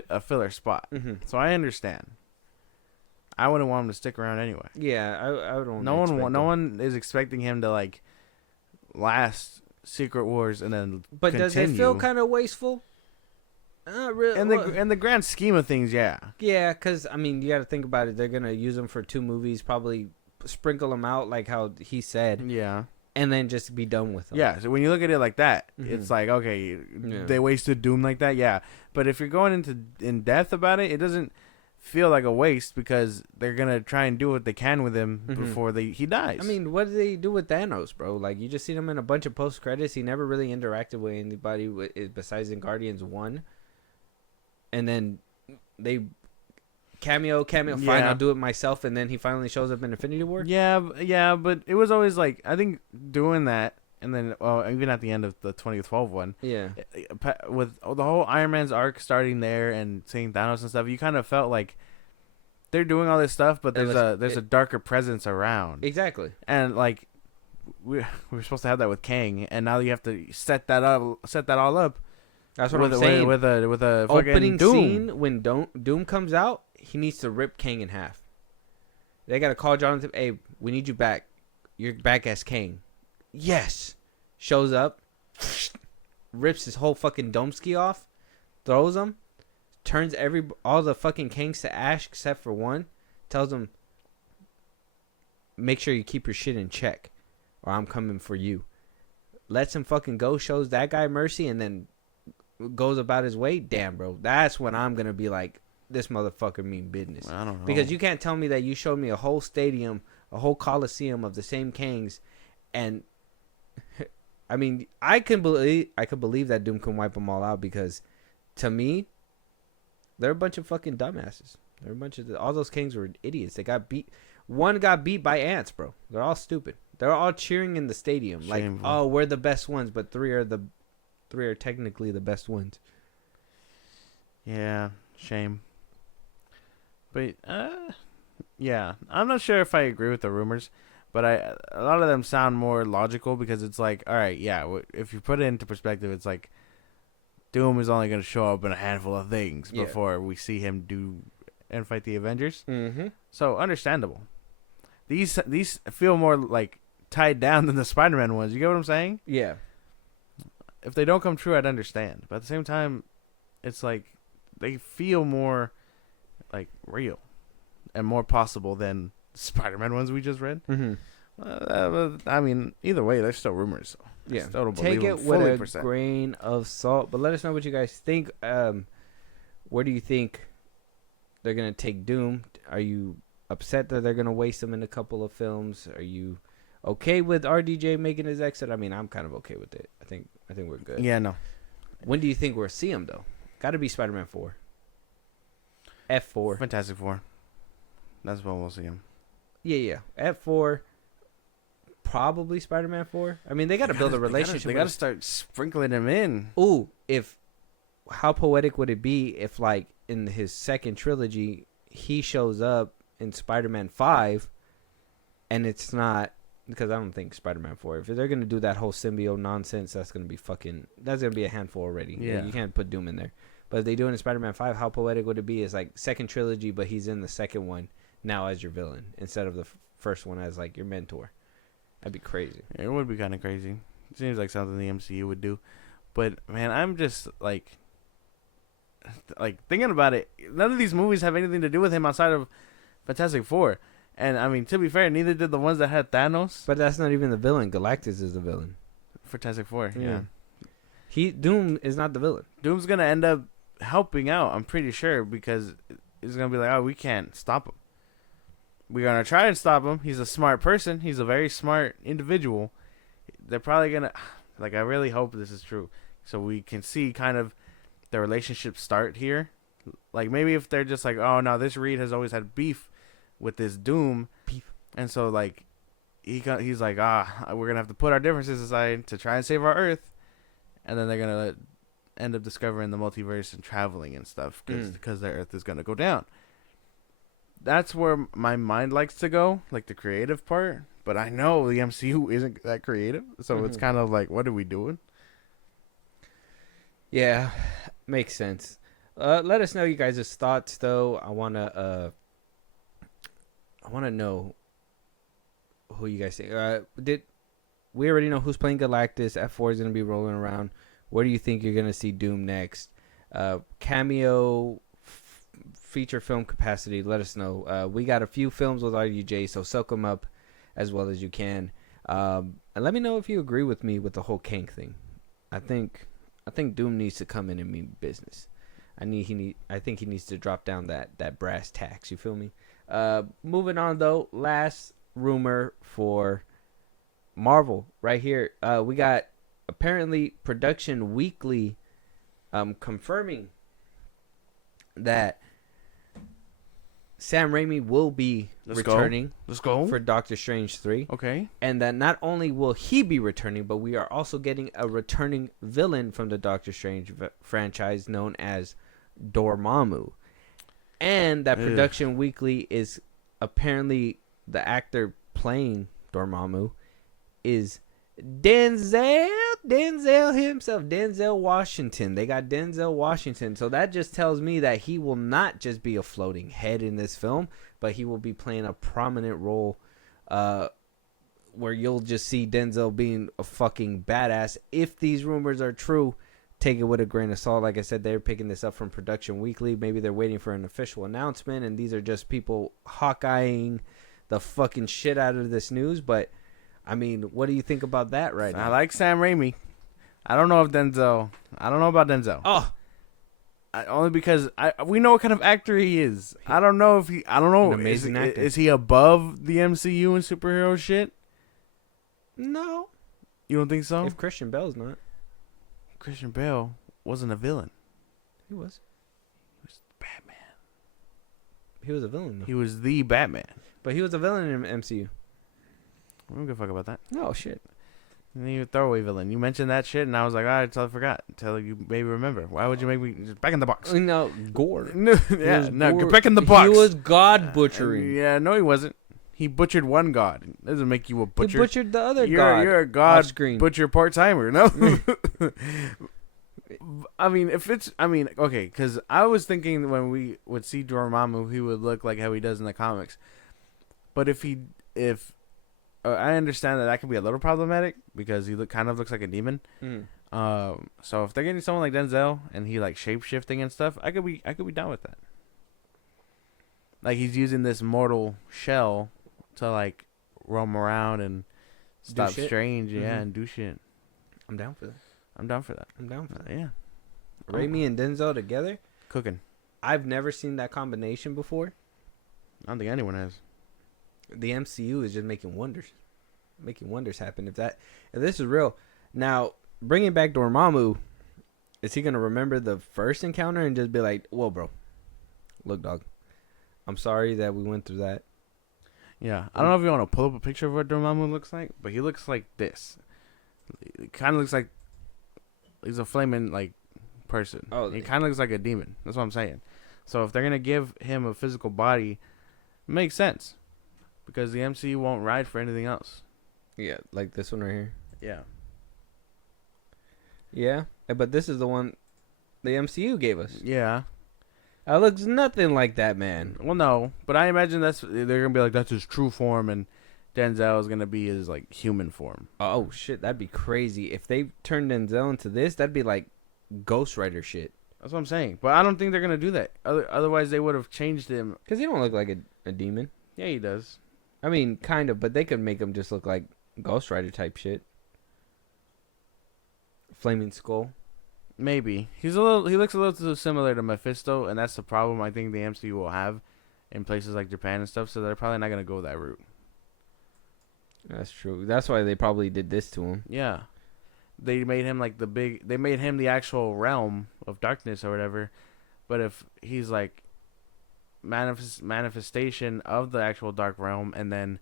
a filler spot. Mm-hmm. So I understand. I wouldn't want him to stick around anyway. Yeah, I don't. No one is expecting him to, like, last Secret Wars and then But continue. Does it feel kind of wasteful? Not really. In the grand scheme of things, yeah. Yeah, because, I mean, you got to think about it. They're going to use them for 2 movies, probably sprinkle them out like how he said. Yeah. And then just be done with them. Yeah, so when you look at it like that, mm-hmm. It's like, okay, they wasted Doom like that, yeah. But if you're going in depth about it, it doesn't feel like a waste because they're going to try and do what they can with him mm-hmm. before he dies. I mean, what did they do with Thanos, bro? Like, you just seen him in a bunch of post-credits. He never really interacted with anybody besides in Guardians 1. And then they... Cameo, fine, I'll do it myself, and then he finally shows up in Infinity War? Yeah, but it was always like, I think doing that, and then, well, even at the end of the 2012 one, yeah, with the whole Iron Man's arc starting there and seeing Thanos and stuff, you kind of felt like they're doing all this stuff, but there's a darker presence around. Exactly. And, like, we're supposed to have that with Kang, and now you have to set that all up. That's what I'm saying. With a opening Doom scene when Doom comes out, he needs to rip Kang in half. They gotta call Jonathan. Hey, we need you back. You're back as Kang. Yes. Shows up, rips his whole fucking Domski off, throws him, turns all the fucking Kangs to ash except for one. Tells him, make sure you keep your shit in check, or I'm coming for you. Lets him fucking go. Shows that guy mercy, and then goes about his way. Damn, bro, that's when I'm gonna be like, this motherfucker mean business. I don't know, because you can't tell me that you showed me a whole stadium, a whole coliseum of the same Kangs, and I mean, I could believe that Doom can wipe them all out because, to me, they're a bunch of fucking dumbasses. They're a bunch of all those Kangs were idiots. They got beat. One got beat by ants, bro. They're all stupid. They're all cheering in the stadium. Shameful. Like, oh, we're the best ones, but three are technically the best ones. Yeah, shame. But yeah, I'm not sure if I agree with the rumors, but a lot of them sound more logical because it's like, all right, yeah, if you put it into perspective, it's like Doom is only going to show up in a handful of things before we see him do and fight the Avengers. Mm-hmm. So understandable. These feel more like tied down than the Spider-Man ones. You get what I'm saying? Yeah. If they don't come true, I'd understand. But at the same time, it's like they feel more like real and more possible than Spider-Man ones we just read. Mm-hmm. I mean, either way, they're still rumors. So yeah, still don't take believe it with a grain of salt. But let us know what you guys think. Where do you think they're gonna take Doom? Are you upset that they're gonna waste him in a couple of films? Are you okay with RDJ making his exit? I mean, I'm kind of okay with it. I think we're good. Yeah, no. When do you think we'll see him though? Got to be Spider-Man 4. F4. Fantastic Four. That's when we'll see him. Yeah. F4. probably Spider-Man 4. I mean, they got to build a relationship. They got to start sprinkling him in. Ooh, how poetic would it be if, like, in his second trilogy, he shows up in Spider-Man 5, and it's not, because I don't think Spider-Man 4, if they're going to do that whole symbiote nonsense, that's going to be a handful already. Yeah. You can't put Doom in there. But if they do it in Spider-Man 5, how poetic would it be? It's like second trilogy, but he's in the second one now as your villain instead of the first one as, like, your mentor. That'd be crazy. It would be kind of crazy. It seems like something the MCU would do. But, man, I'm just, like thinking about it, none of these movies have anything to do with him outside of Fantastic Four. And, I mean, to be fair, neither did the ones that had Thanos. But that's not even the villain. Galactus is the villain. Fantastic Four, yeah. Doom is not the villain. Doom's going to end up helping out, I'm pretty sure, because it's going to be like, oh, we can't stop him. We're going to try and stop him. He's a smart person. He's a very smart individual. They're probably going to, like, I really hope this is true. So we can see kind of the relationship start here. Like, maybe if they're just like, oh, no, this Reed has always had beef with this Doom. Beef. And so, like, he's like, we're going to have to put our differences aside to try and save our Earth. And then they're going to end up discovering the multiverse and traveling and stuff because their Earth is going to go down. That's where my mind likes to go, like the creative part. But I know the MCU isn't that creative. So it's kind of like, what are we doing? Yeah, makes sense. Let us know you guys' thoughts, though. I want to know who you guys think. We already know who's playing Galactus. F4 is going to be rolling around. Where do you think you're going to see Doom next? Cameo, feature film capacity, let us know. We got a few films with RUJ, so soak them up as well as you can. And let me know if you agree with me with the whole Kang thing. I think Doom needs to come in and mean business. I think he needs to drop down that brass tacks. You feel me? Moving on, though, last rumor for Marvel right here. We got apparently Production Weekly confirming that Sam Raimi will be returning for Doctor Strange 3. Okay. And that not only will he be returning, but we are also getting a returning villain from the Doctor Strange franchise known as Dormammu. And that Production Weekly is apparently the actor playing Dormammu is Denzel himself, Denzel Washington. They got Denzel Washington. So that just tells me that he will not just be a floating head in this film, but he will be playing a prominent role where you'll just see Denzel being a fucking badass. If these rumors are true, take it with a grain of salt. Like I said, they're picking this up from Production Weekly. Maybe they're waiting for an official announcement, and these are just people hawkeyeing the fucking shit out of this news. But I mean, what do you think about that right now? I like Sam Raimi. I don't know about Denzel. Oh, only because we know what kind of actor he is. I don't know. An amazing actor. Is he above the MCU and superhero shit? No. You don't think so? If Christian Bale's not. Christian Bale wasn't a villain. He was. He was Batman. He was a villain, though. He was the Batman. But he was a villain in MCU. I don't give a fuck about that. Oh, shit. And then you're a throwaway villain. You mentioned that shit, and I was like, all right, until I forgot. Until you maybe remember. Why would you make me just back in the box? No, Gore. No, get back in the box. He was God butchering. Yeah, no, he wasn't. He butchered one god. It doesn't make you a butcher. He butchered the other god. You're a god screen. butcher part-timer, no? Okay, because I was thinking when we would see Dormammu, he would look like how he does in the comics. But if I understand that can be a little problematic because he kind of looks like a demon. So if they're getting someone like Denzel and he like shape shifting and stuff, I could be down with that. Like he's using this mortal shell to like roam around and stop Strange, and do shit. I'm down for that. Yeah. Raimi and Denzel together cooking. I've never seen that combination before. I don't think anyone has. The MCU is just making wonders happen. If this is real, now bringing back Dormammu, is he gonna remember the first encounter and just be like, "Whoa, bro, look, dog, I'm sorry that we went through that." Yeah, I don't know if you want to pull up a picture of what Dormammu looks like, but he looks like this. It kind of looks like he's a flaming like person. Oh, he kind of looks like a demon. That's what I'm saying. So if they're gonna give him a physical body, it makes sense because the MCU won't ride for anything else. Yeah, like this one right here. Yeah. Yeah, but this is the one the MCU gave us. Yeah. It looks nothing like that, man. Well, no, but I imagine they're gonna be like that's his true form, and Denzel is gonna be his like human form. Oh shit, that'd be crazy if they turned Denzel into this. That'd be like Ghost Rider shit. That's what I'm saying. But I don't think they're gonna do that. Otherwise, they would have changed him. Cause he don't look like a demon. Yeah, he does. I mean, kind of, but they could make him just look like Ghost Rider type shit. Flaming Skull. Maybe he looks a little similar to Mephisto, and that's the problem I think the MCU will have in places like Japan and stuff. So they're probably not gonna go that route. That's true. That's why they probably did this to him. Yeah, they made him like they made him the actual realm of darkness or whatever. But if he's like manifestation of the actual dark realm, and then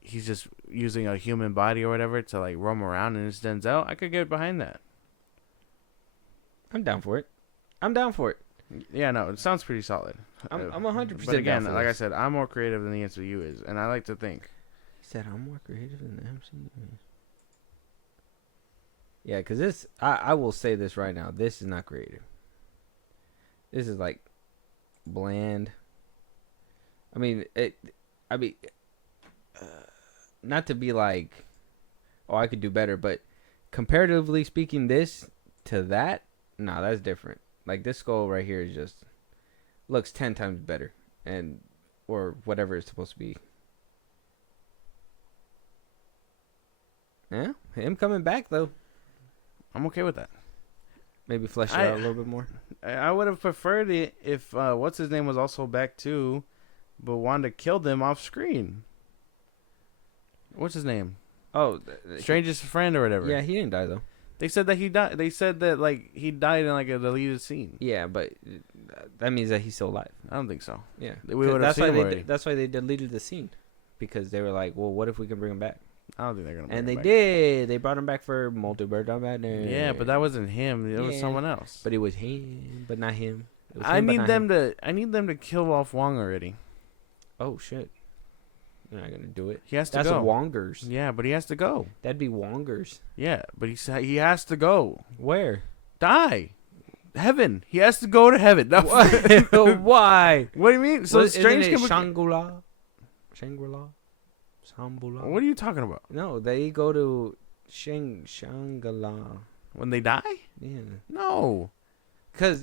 he's just using a human body or whatever to like roam around and it's Denzel, I could get behind that. I'm down for it. Yeah, no, it sounds pretty solid. I'm 100%. But again, like I said, I'm more creative than the MCU is, and I like to think. He said I'm more creative than the MCU is. Yeah, because this, I will say this right now. This is not creative. This is like bland. I mean, not to be like, oh, I could do better, but comparatively speaking, this to that, nah, that's different. Like this skull right here is just looks 10 times better, and or whatever it's supposed to be. Yeah, him coming back though. I'm okay with that. Maybe flesh it out a little bit more. I would have preferred it if what's his name was also back too, but Wanda killed him off screen. What's his name? Oh, Strangest Friend or whatever. Yeah, he didn't die though. They said that he died. They said that like he died in like a deleted scene. Yeah, but that means that he's still alive. I don't think so. Yeah, we would have seen him already. That's why they deleted the scene, because they were like, well, what if we can bring him back? I don't think they're gonna. And they did. They brought him back for Multiverse of Madness. Yeah, but that wasn't him. It was someone else. But it was him, but not him. I need them to kill off Wong already. Oh shit! They're not gonna do it. He has to go. That's Wongers. Yeah, but he has to go. That'd be Wongers. Yeah, but he has to go. Where? Die. Heaven. He has to go to heaven. No. Why? What do you mean? So Strange can Shangri-La. Shangri-La. Shambhala. What are you talking about? No, they go to Shangri-La. When they die? Yeah. No. Because,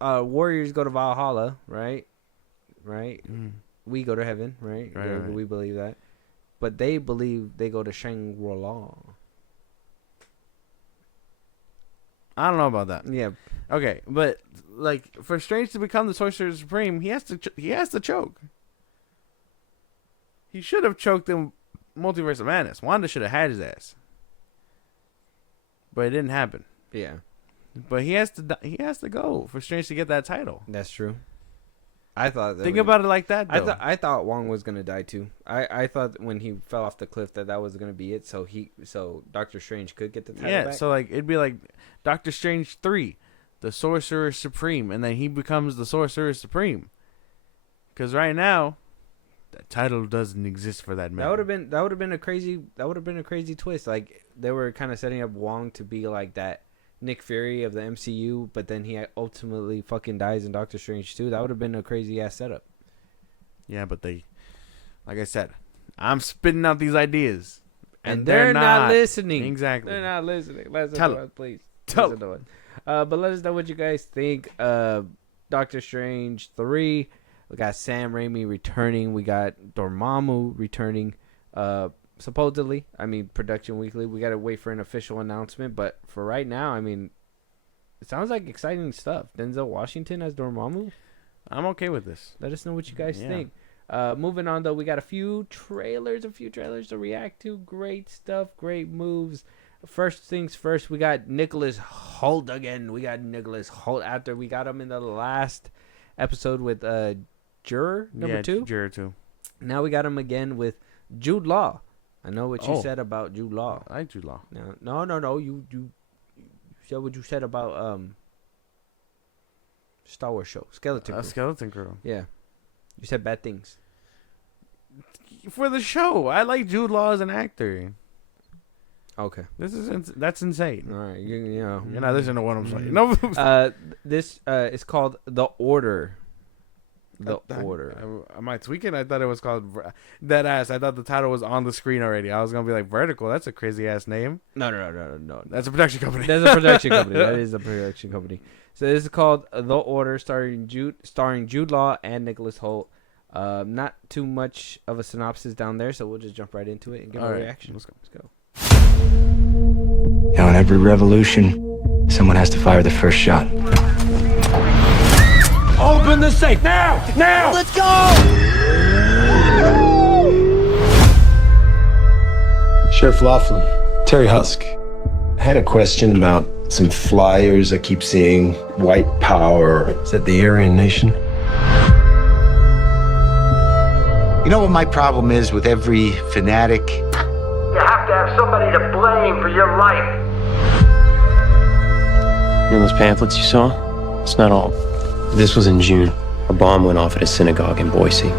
warriors go to Valhalla, right? Right? Mm. We go to heaven, right? Right. We believe that. But they believe they go to Shangri-La. I don't know about that. Yeah. Okay, but like for Strange to become the Sorcerer Supreme, he has to choke. He should have choked in Multiverse of Madness. Wanda should have had his ass. But it didn't happen. Yeah. But he has to go for Strange to get that title. That's true. I thought think about it like that though. I thought Wong was gonna die too. I thought when he fell off the cliff that was gonna be it, so Doctor Strange could get the title back. So like it'd be like Doctor Strange 3, the Sorcerer Supreme, and then he becomes the Sorcerer Supreme. Because right now, that title doesn't exist for that man. That would have been a crazy twist. Like they were kind of setting up Wong to be like that Nick Fury of the MCU, but then he ultimately fucking dies in Doctor Strange 2. That would have been a crazy ass setup. Yeah, but like I said, I'm spitting out these ideas, and they're not listening. Exactly, they're not listening. Let us know, please. Tell them. But let us know what you guys think. Doctor Strange 3. We got Sam Raimi returning. We got Dormammu returning. Supposedly, Production Weekly. We gotta wait for an official announcement, but for right now, it sounds like exciting stuff. Denzel Washington as Dormammu. I'm okay with this. Let us know what you guys think. Moving on though, we got a few trailers to react to. Great stuff, great moves. First things first, we got Nicholas Hoult again. We got Nicholas Hoult after we got him in the last episode with Juror number 2. Juror 2. Now we got him again with Jude Law. I know what you said about Jude Law. I like Jude Law. No. You said what you said about Star Wars show Skeleton Crew. Skeleton Crew. Yeah, you said bad things for the show. I like Jude Law as an actor. Okay, that's insane. All right, you know you're not listening to what I'm saying. No. This is called The Order. Order. Am I tweaking? I thought it was called Deadass. I thought the title was on the screen already. I was gonna be like, Vertical. That's a crazy ass name. No. That's a production company. That's a production company. That is a production company. So this is called The Order, starring Jude Law and Nicholas Hoult. Not too much of a synopsis down there, so we'll just jump right into it and give a reaction. Let's go. You know, in every revolution, someone has to fire the first shot. Open the safe now! Now! Let's go! Sheriff Laughlin, Terry Husk. I had a question about some flyers I keep seeing. White power. Is that the Aryan Nation? You know what my problem is with every fanatic? You have to have somebody to blame for your life. You know those pamphlets you saw? It's not all. This was in June. A bomb went off at a synagogue in Boise.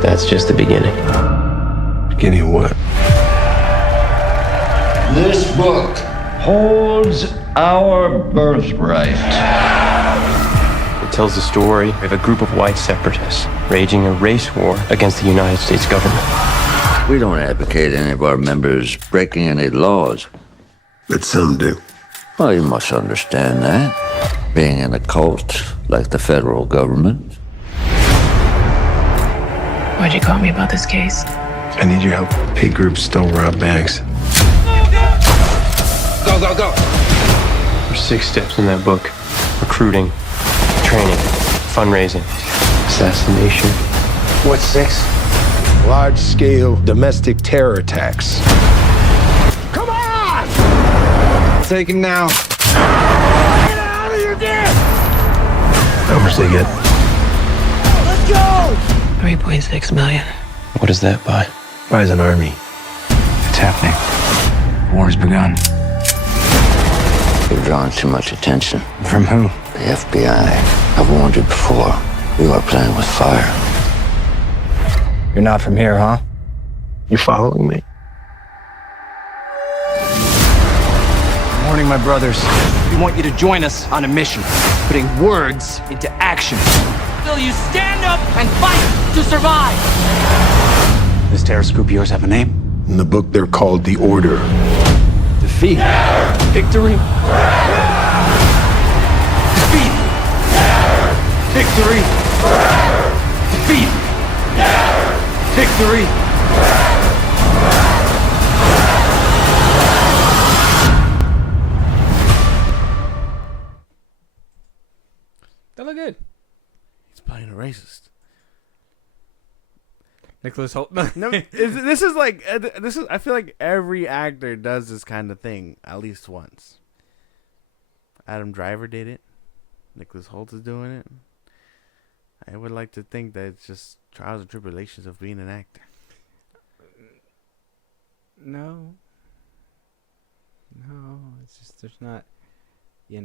That's just the beginning. Beginning of what? This book holds our birthright. It tells the story of a group of white separatists waging a race war against the United States government. We don't advocate any of our members breaking any laws. But some do. Well, you must understand that. Being in a cult like the federal government. Why'd you call me about this case? I need your help. Pay groups don't rob banks. Go! There's 6 steps in that book. Recruiting, training, fundraising, assassination. What's 6? Large-scale domestic terror attacks. Come on! Take him now. Get out of here, dear! How much they get? Let's go! 3.6 million. What does that buy? Buys an army. It's happening. War's begun. You've drawn too much attention. From who? The FBI. I've warned you before. You are playing with fire. You're not from here, huh? You following me? Morning, my brothers. We want you to join us on a mission, putting words into action. Will you stand up and fight to survive? This terrorist group of yours have a name? In the book, they're called The Order. Defeat. Victory. Defeat. Victory. Defeat. Victory. That look good. He's playing a racist. Nicholas Hoult. This is. I feel like every actor does this kind of thing at least once. Adam Driver did it. Nicholas Hoult is doing it. I would like to think that it's just trials and tribulations of being an actor. No, it's just there's not, there's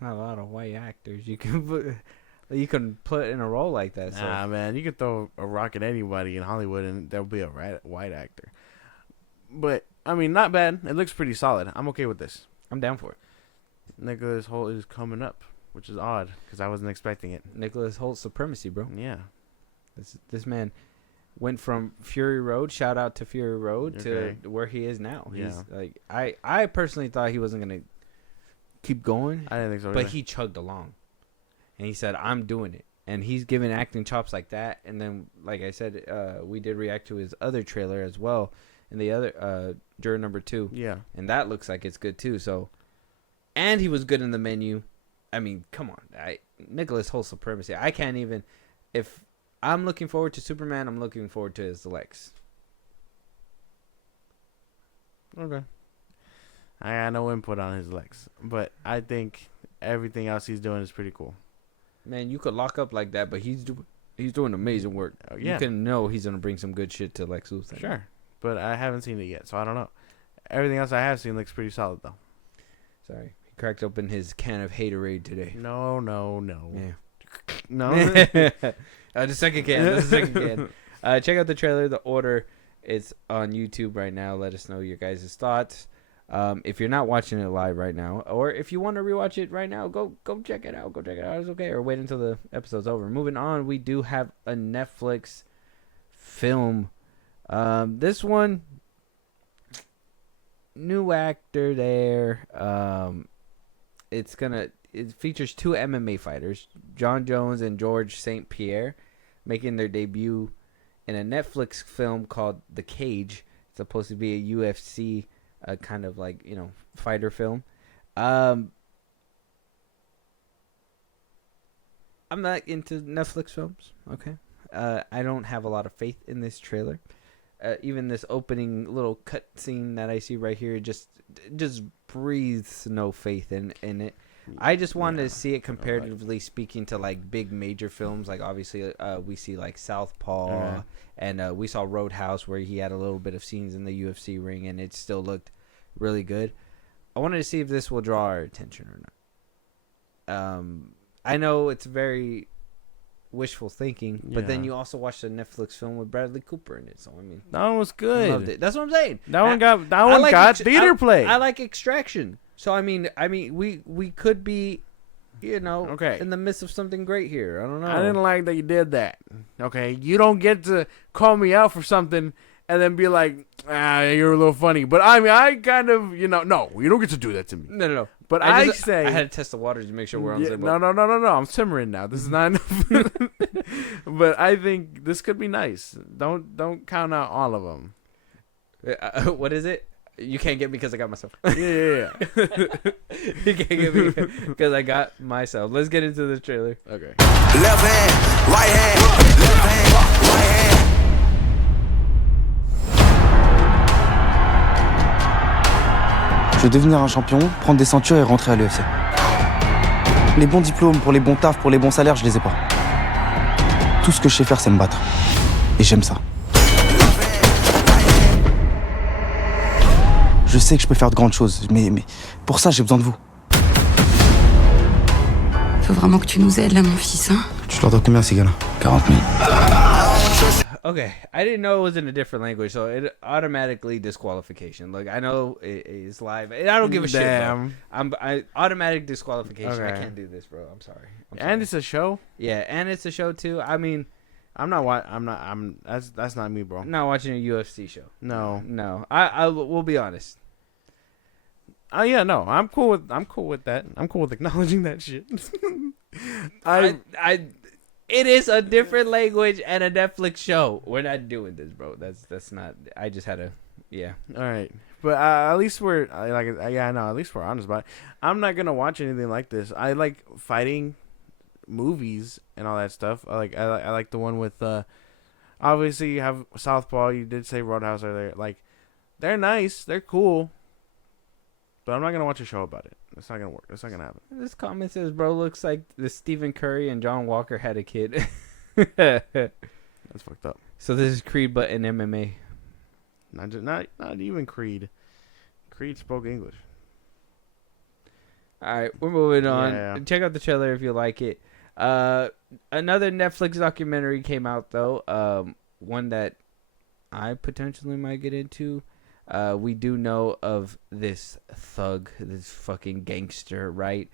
not a lot of white actors you can put in a role like that. So. Nah, man, you could throw a rock at anybody in Hollywood and there'll be a white actor. But I mean, not bad. It looks pretty solid. I'm okay with this. I'm down for it. Nicholas Hoult is coming up, which is odd because I wasn't expecting it. Nicholas Hoult supremacy, bro. Yeah, this man went from Fury Road, shout out to Fury Road, to where he is now. Yeah. He's like I personally thought he wasn't gonna keep going. I didn't think so. But either. he chugged along, and he said, "I'm doing it." And he's giving acting chops like that. And then, like I said, we did react to his other trailer as well, and the other Juror Number 2. Yeah, and that looks like it's good too. So, and he was good in The Menu. I mean, come on, Nicholas Hoult supremacy. I can't even. If I'm looking forward to Superman, I'm looking forward to his Lex. Okay. I got no input on his Lex, but I think everything else he's doing is pretty cool. Man, you could lock up like that, but he's He's doing amazing work. Yeah. You can know he's gonna bring some good shit to Lex Luthor. Sure, but I haven't seen it yet, so I don't know. Everything else I have seen looks pretty solid though. Sorry, he cracked open his can of haterade today. No. Yeah. No. The second can. Check out the trailer. The Order is on YouTube right now. Let us know your guys' thoughts. If you're not watching it live right now, or if you want to rewatch it right now, go check it out. Go check it out. It's okay. Or wait until the episode's over. Moving on, we do have a Netflix film. This one, new actor there. It features two MMA fighters, John Jones and George St. Pierre, making their debut in a Netflix film called The Cage. It's supposed to be a UFC kind of like, fighter film. I'm not into Netflix films, okay? I don't have a lot of faith in this trailer. Even this opening little cut scene that I see right here just breathes no faith in it. I just wanted to see it comparatively speaking to like big major films. Like obviously we see like Southpaw and we saw Roadhouse where he had a little bit of scenes in the UFC ring and it still looked really good. I wanted to see if this will draw our attention or not. I know it's very wishful thinking, but then you also watched a Netflix film with Bradley Cooper in it. So I mean, that one was good. I loved it. That's what I'm saying. That one got theater play. I like Extraction. So I mean, we could be, in the midst of something great here. I don't know. I didn't like that you did that. Okay, you don't get to call me out for something and then be like, you're a little funny. But I mean, I kind of, no, you don't get to do that to me. No. But I had to test the waters to make sure we're on the same boat. No. I'm simmering now. This is not enough. But I think this could be nice. Don't count out all of them. What is it? You can't get me because I got myself. Yeah. You can't get me because I got myself. Let's get into the trailer. Okay. Left hand, right hand, left hand, right hand. Je veux devenir un champion, prendre des ceintures et rentrer à l'UFC. Les bons diplômes pour les bons tafs, pour les bons salaires, je les ai pas. Tout ce que je sais faire, c'est me battre. Et j'aime ça. Je sais que je peux faire de grandes choses, mais pour ça, j'ai besoin de vous. Faut vraiment que tu nous aides là, mon fils, hein? Tu leur dois combien, ces gars-là? 40 000. Okay, I didn't know it was in a different language, so it automatically disqualification. Look, I know it's live, and I don't give a shit. I automatic disqualification. Okay. I can't do this, bro. I'm sorry. And it's a show. Yeah, and it's a show too. I mean, that's not me, bro. I'm not watching a UFC show. No. I will be honest. Yeah, no. I'm cool with that. I'm cool with acknowledging that shit. It is a different language and a Netflix show. We're not doing this, bro. That's not. I just had to. Yeah. All right, but at least we're at least we're honest about it. I'm not gonna watch anything like this. I like fighting movies and all that stuff. I like the one with obviously you have Southpaw. You did say Roadhouse earlier. Like, they're nice. They're cool. But I'm not gonna watch a show about it. It's not gonna work. It's not gonna happen. This comment says, "Bro, looks like the Stephen Curry and John Walker had a kid." That's fucked up. So this is Creed, but in MMA. Not even Creed. Creed spoke English. All right, we're moving on. Yeah. Check out the trailer if you like it. Another Netflix documentary came out though. One that I potentially might get into. We do know of this thug, this fucking gangster, right?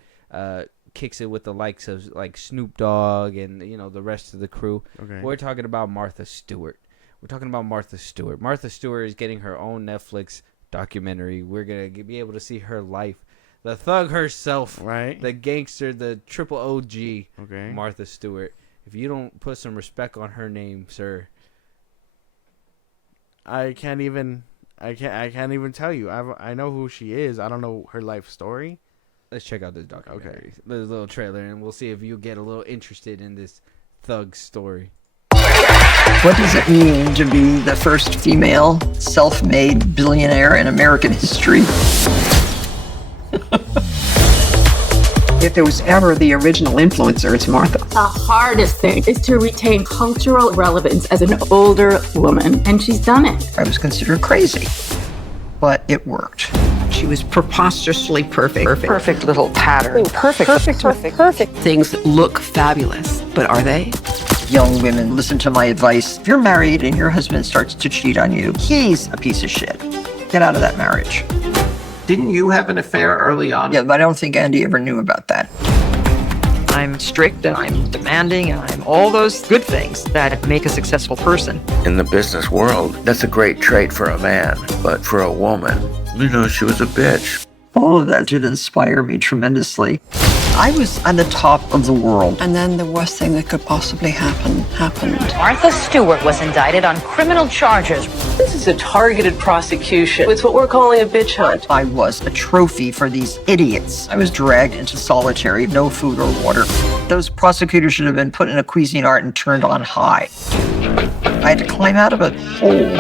Kicks it with the likes of like Snoop Dogg and the rest of the crew. Okay. We're talking about Martha Stewart. Martha Stewart is getting her own Netflix documentary. We're gonna be able to see her life, the thug herself, right? The gangster, the triple OG. Okay. Martha Stewart. If you don't put some respect on her name, sir, I can't even tell you. I know who she is. I don't know her life story. Let's check out this documentary. Okay. There's a little trailer, and we'll see if you get a little interested in this thug story. What does it mean to be the first female self-made billionaire in American history? If there was ever the original influencer, it's Martha. The hardest thing is to retain cultural relevance as an older woman, and she's done it. I was considered crazy, but it worked. She was preposterously perfect. Perfect little pattern. Perfect. Things look fabulous, but are they? Young women, listen to my advice. If you're married and your husband starts to cheat on you, he's a piece of shit. Get out of that marriage. Didn't you have an affair early on? Yeah, but I don't think Andy ever knew about that. I'm strict and I'm demanding and I'm all those good things that make a successful person. In the business world, that's a great trait for a man. But for a woman, she was a bitch. All of that did inspire me tremendously. I was on the top of the world. And then the worst thing that could possibly happen happened. Martha Stewart was indicted on criminal charges. This is a targeted prosecution. It's what we're calling a bitch hunt. I was a trophy for these idiots. I was dragged into solitary, no food or water. Those prosecutors should have been put in a Cuisinart and turned on high. I had to climb out of a hole.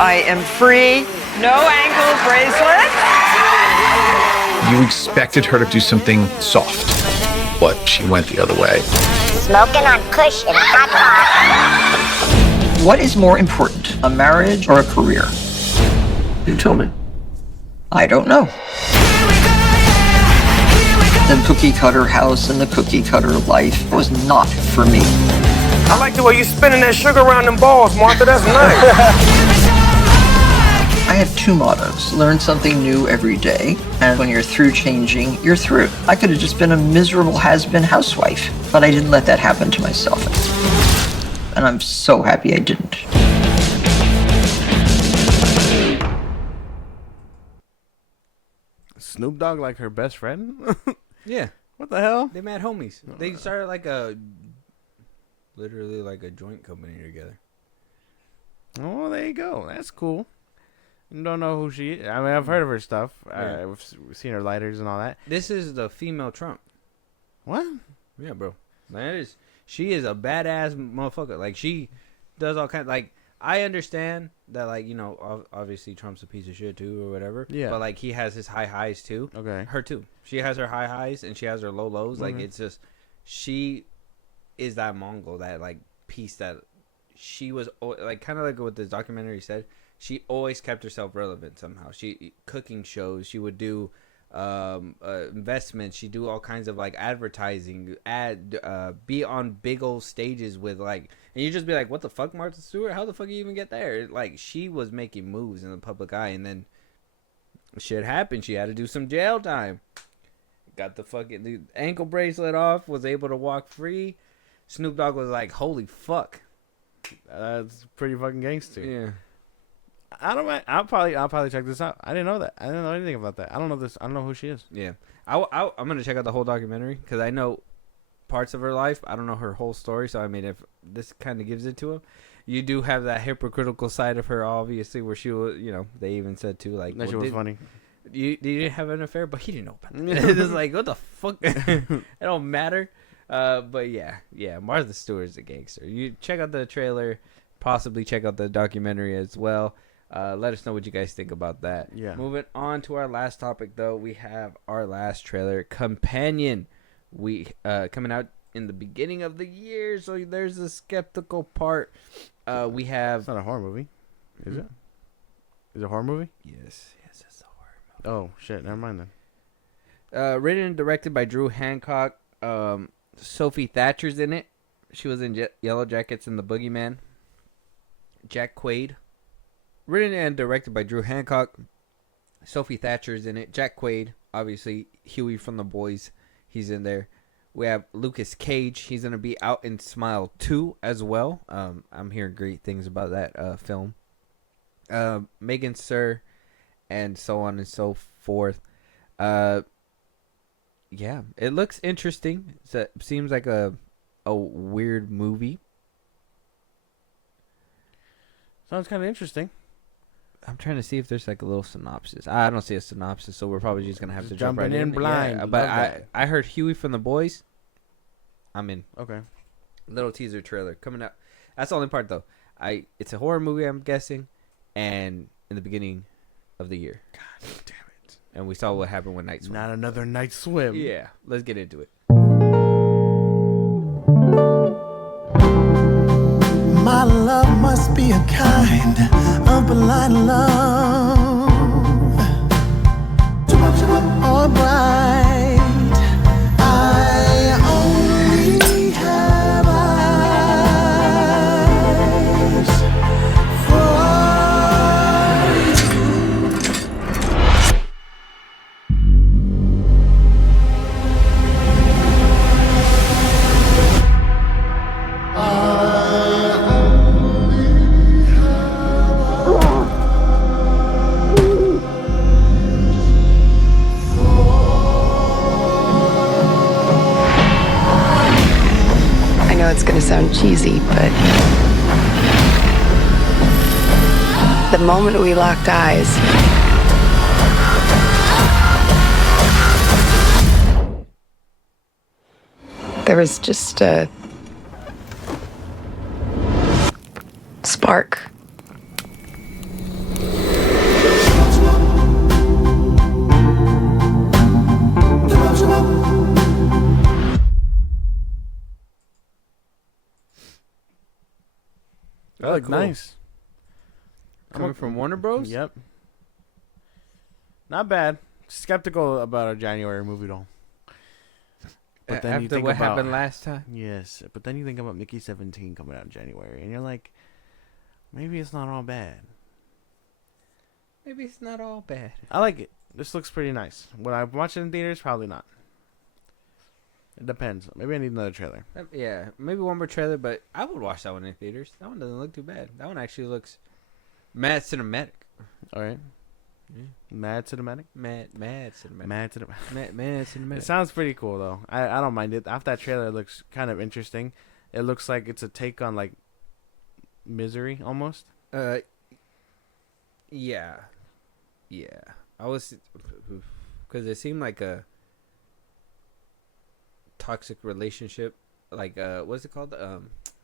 I am free. No ankle bracelet. You expected her to do something soft, but she went the other way. Smoking on Kush in a hot car. What is more important, a marriage or a career? You tell me. I don't know. The cookie cutter house and the cookie cutter life was not for me. I like the way you spinning that sugar around them balls, Martha. That's nice. I have two mottos. Learn something new every day, and when you're through changing, you're through. I could have just been a miserable has-been housewife, but I didn't let that happen to myself. And I'm so happy I didn't. Snoop Dogg like her best friend? Yeah. What the hell? They mad homies. They started literally like a joint company together. Oh, there you go. That's cool. Don't know who she is. I mean, I've heard of her stuff. Yeah. We've seen her lighters and all that. This is the female Trump. What? Yeah, bro. She is a badass motherfucker. Like, she does all kinds. Like, I understand that, like, obviously Trump's a piece of shit too or whatever. Yeah. But, like, he has his high highs too. Okay. Her too. She has her high highs and she has her low lows. Like, it's just, she is that Mongol, that, like, piece that she was, like, kind of like what this documentary said. She always kept herself relevant somehow. She cooking shows. She would do investments. She'd do all kinds of like advertising. Be on big old stages with like, and you just be like, "What the fuck, Martha Stewart? How the fuck you even get there?" Like, she was making moves in the public eye, and then shit happened. She had to do some jail time. Got the ankle bracelet off. Was able to walk free. Snoop Dogg was like, "Holy fuck, that's pretty fucking gangster." Yeah. I don't mind. I'll probably check this out. I didn't know that. I didn't know anything about that. I don't know this. I don't know who she is. Yeah, I'm gonna check out the whole documentary because I know parts of her life. I don't know her whole story. So I mean, if this kind of gives it to him, you do have that hypocritical side of her, obviously, where she was. They even said too, like, that shit was funny. You didn't have an affair, but he didn't know about that. It's like, what the fuck? It don't matter. But yeah, Martha Stewart's a gangster. You check out the trailer, possibly check out the documentary as well. Let us know what you guys think about that. Yeah. Moving on to our last topic, though, we have our last trailer, Companion. We coming out in the beginning of the year, so there's a skeptical part. We have. It's not a horror movie, is it? Is it a horror movie? Yes, it's a horror movie. Oh shit! Never mind then. Written and directed by Drew Hancock. Sophie Thatcher's in it. She was in Yellow Jackets and The Boogeyman. Jack Quaid. Written and directed by Drew Hancock. Sophie Thatcher's in it. Jack Quaid, obviously. Huey from The Boys, he's in there. We have Lucas Cage. He's going to be out in Smile 2 as well. I'm hearing great things about that film. Megan Sir, and so on and so forth. Yeah, it looks interesting. It seems like a weird movie. Sounds kind of interesting. I'm trying to see if there's like a little synopsis. I don't see a synopsis, so we're probably just gonna have to jump right in. Blind. Yeah, but I heard Huey from The Boys. I'm in. Okay. Little teaser trailer coming out. That's the only part though. It's a horror movie, I'm guessing, and in the beginning of the year. God damn it. And we saw what happened with Night Swim. Not another Night Swim. Yeah, let's get into it. My love must be a kind of blind love, or bright. I only have eyes for It's going to sound cheesy, but the moment we locked eyes, there was just a spark. That looked nice. Coming from Warner Bros? Yep. Not bad. Skeptical about a January movie though. But then After what happened last time? Yes. But then you think about Mickey 17 coming out in January and you're like, maybe it's not all bad. Maybe it's not all bad. I like it. This looks pretty nice. Would I watch it in theaters? Probably not. It depends. Maybe I need another trailer. Yeah, maybe one more trailer, but I would watch that one in theaters. That one doesn't look too bad. That one actually looks mad cinematic. All right. Yeah. Mad cinematic? Mad cinematic. Mad cinematic. Mad cinematic. It sounds pretty cool, though. I don't mind it. After that trailer, it looks kind of interesting. It looks like it's a take on, like, Misery, almost. Yeah. Yeah. I was... Because it seemed like a toxic relationship, like what's it called,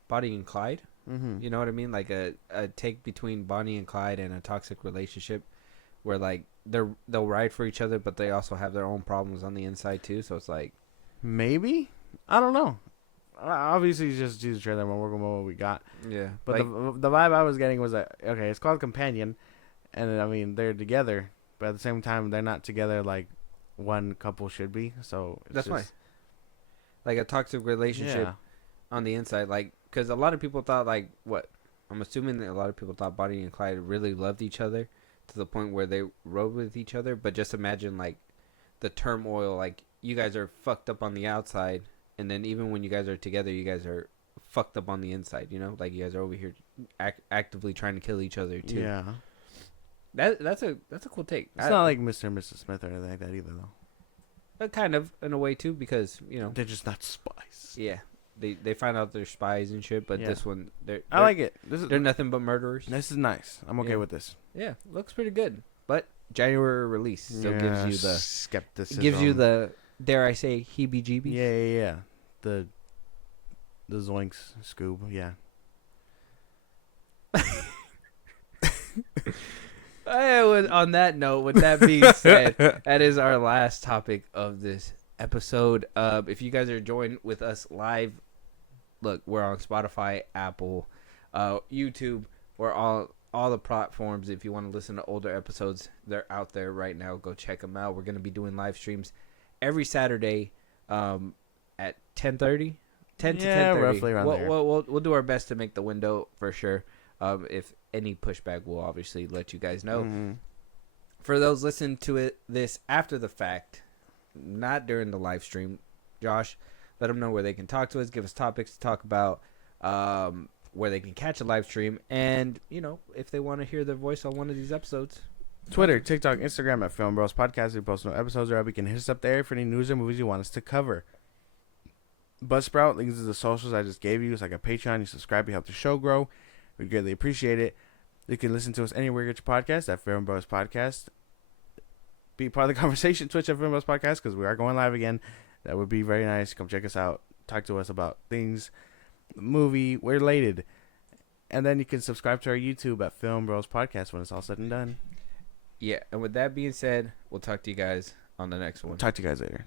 Bonnie and Clyde. You know what I mean, like a take between Bonnie and Clyde and a toxic relationship where like they'll ride for each other but they also have their own problems on the inside too, so it's like maybe, I don't know, obviously just use the trailer and we're working with what we got. Yeah, but like, the vibe I was getting was that, okay, it's called Companion and I mean they're together but at the same time they're not together like one couple should be, so that's why. Like a toxic relationship on the inside, like, because a lot of people thought, like, what? I'm assuming that a lot of people thought Bonnie and Clyde really loved each other to the point where they rode with each other. But just imagine, like, the turmoil. Like, you guys are fucked up on the outside, and then even when you guys are together, you guys are fucked up on the inside. You know, like you guys are over here actively trying to kill each other too. Yeah, that's a cool take. It's not like Mr. and Mrs. Smith or anything like that either, though. Kind of in a way too, because you know they're just not spies. Yeah, they find out they're spies and shit. But this one, I like it. They're nothing but murderers. This is nice. I'm okay with this. Yeah, looks pretty good. But January release, so gives you the skepticism. Gives you the, dare I say, heebie-jeebies. Yeah. The Zoinks, Scoob. Yeah. On that note, with that being said, that is our last topic of this episode. If you guys are joining with us live, look, we're on Spotify, Apple, YouTube. We're all the platforms. If you want to listen to older episodes, they're out there right now. Go check them out. We're going to be doing live streams every Saturday at 10:30. 10 to 10:30. Roughly around there. We'll do our best to make the window for sure. If any pushback, we'll obviously let you guys know. Mm-hmm. For those listening to this after the fact, not during the live stream, Josh, let them know where they can talk to us, give us topics to talk about, where they can catch a live stream, and, you know, if they want to hear their voice on one of these episodes. Twitter, TikTok, Instagram at FilmBros Podcast. We post no episodes or we can hit us up there for any news or movies you want us to cover. Buzzsprout, links to the socials I just gave you. It's like a Patreon. You subscribe, you help the show grow. We greatly appreciate it. You can listen to us anywhere you get your podcast at FilmBros Podcast. Be part of the conversation, Twitch at FilmBros Podcast, because we are going live again. That would be very nice. Come check us out. Talk to us about things, movie related. And then you can subscribe to our YouTube at FilmBros Podcast when it's all said and done. Yeah, and with that being said, we'll talk to you guys on the next one. Talk to you guys later.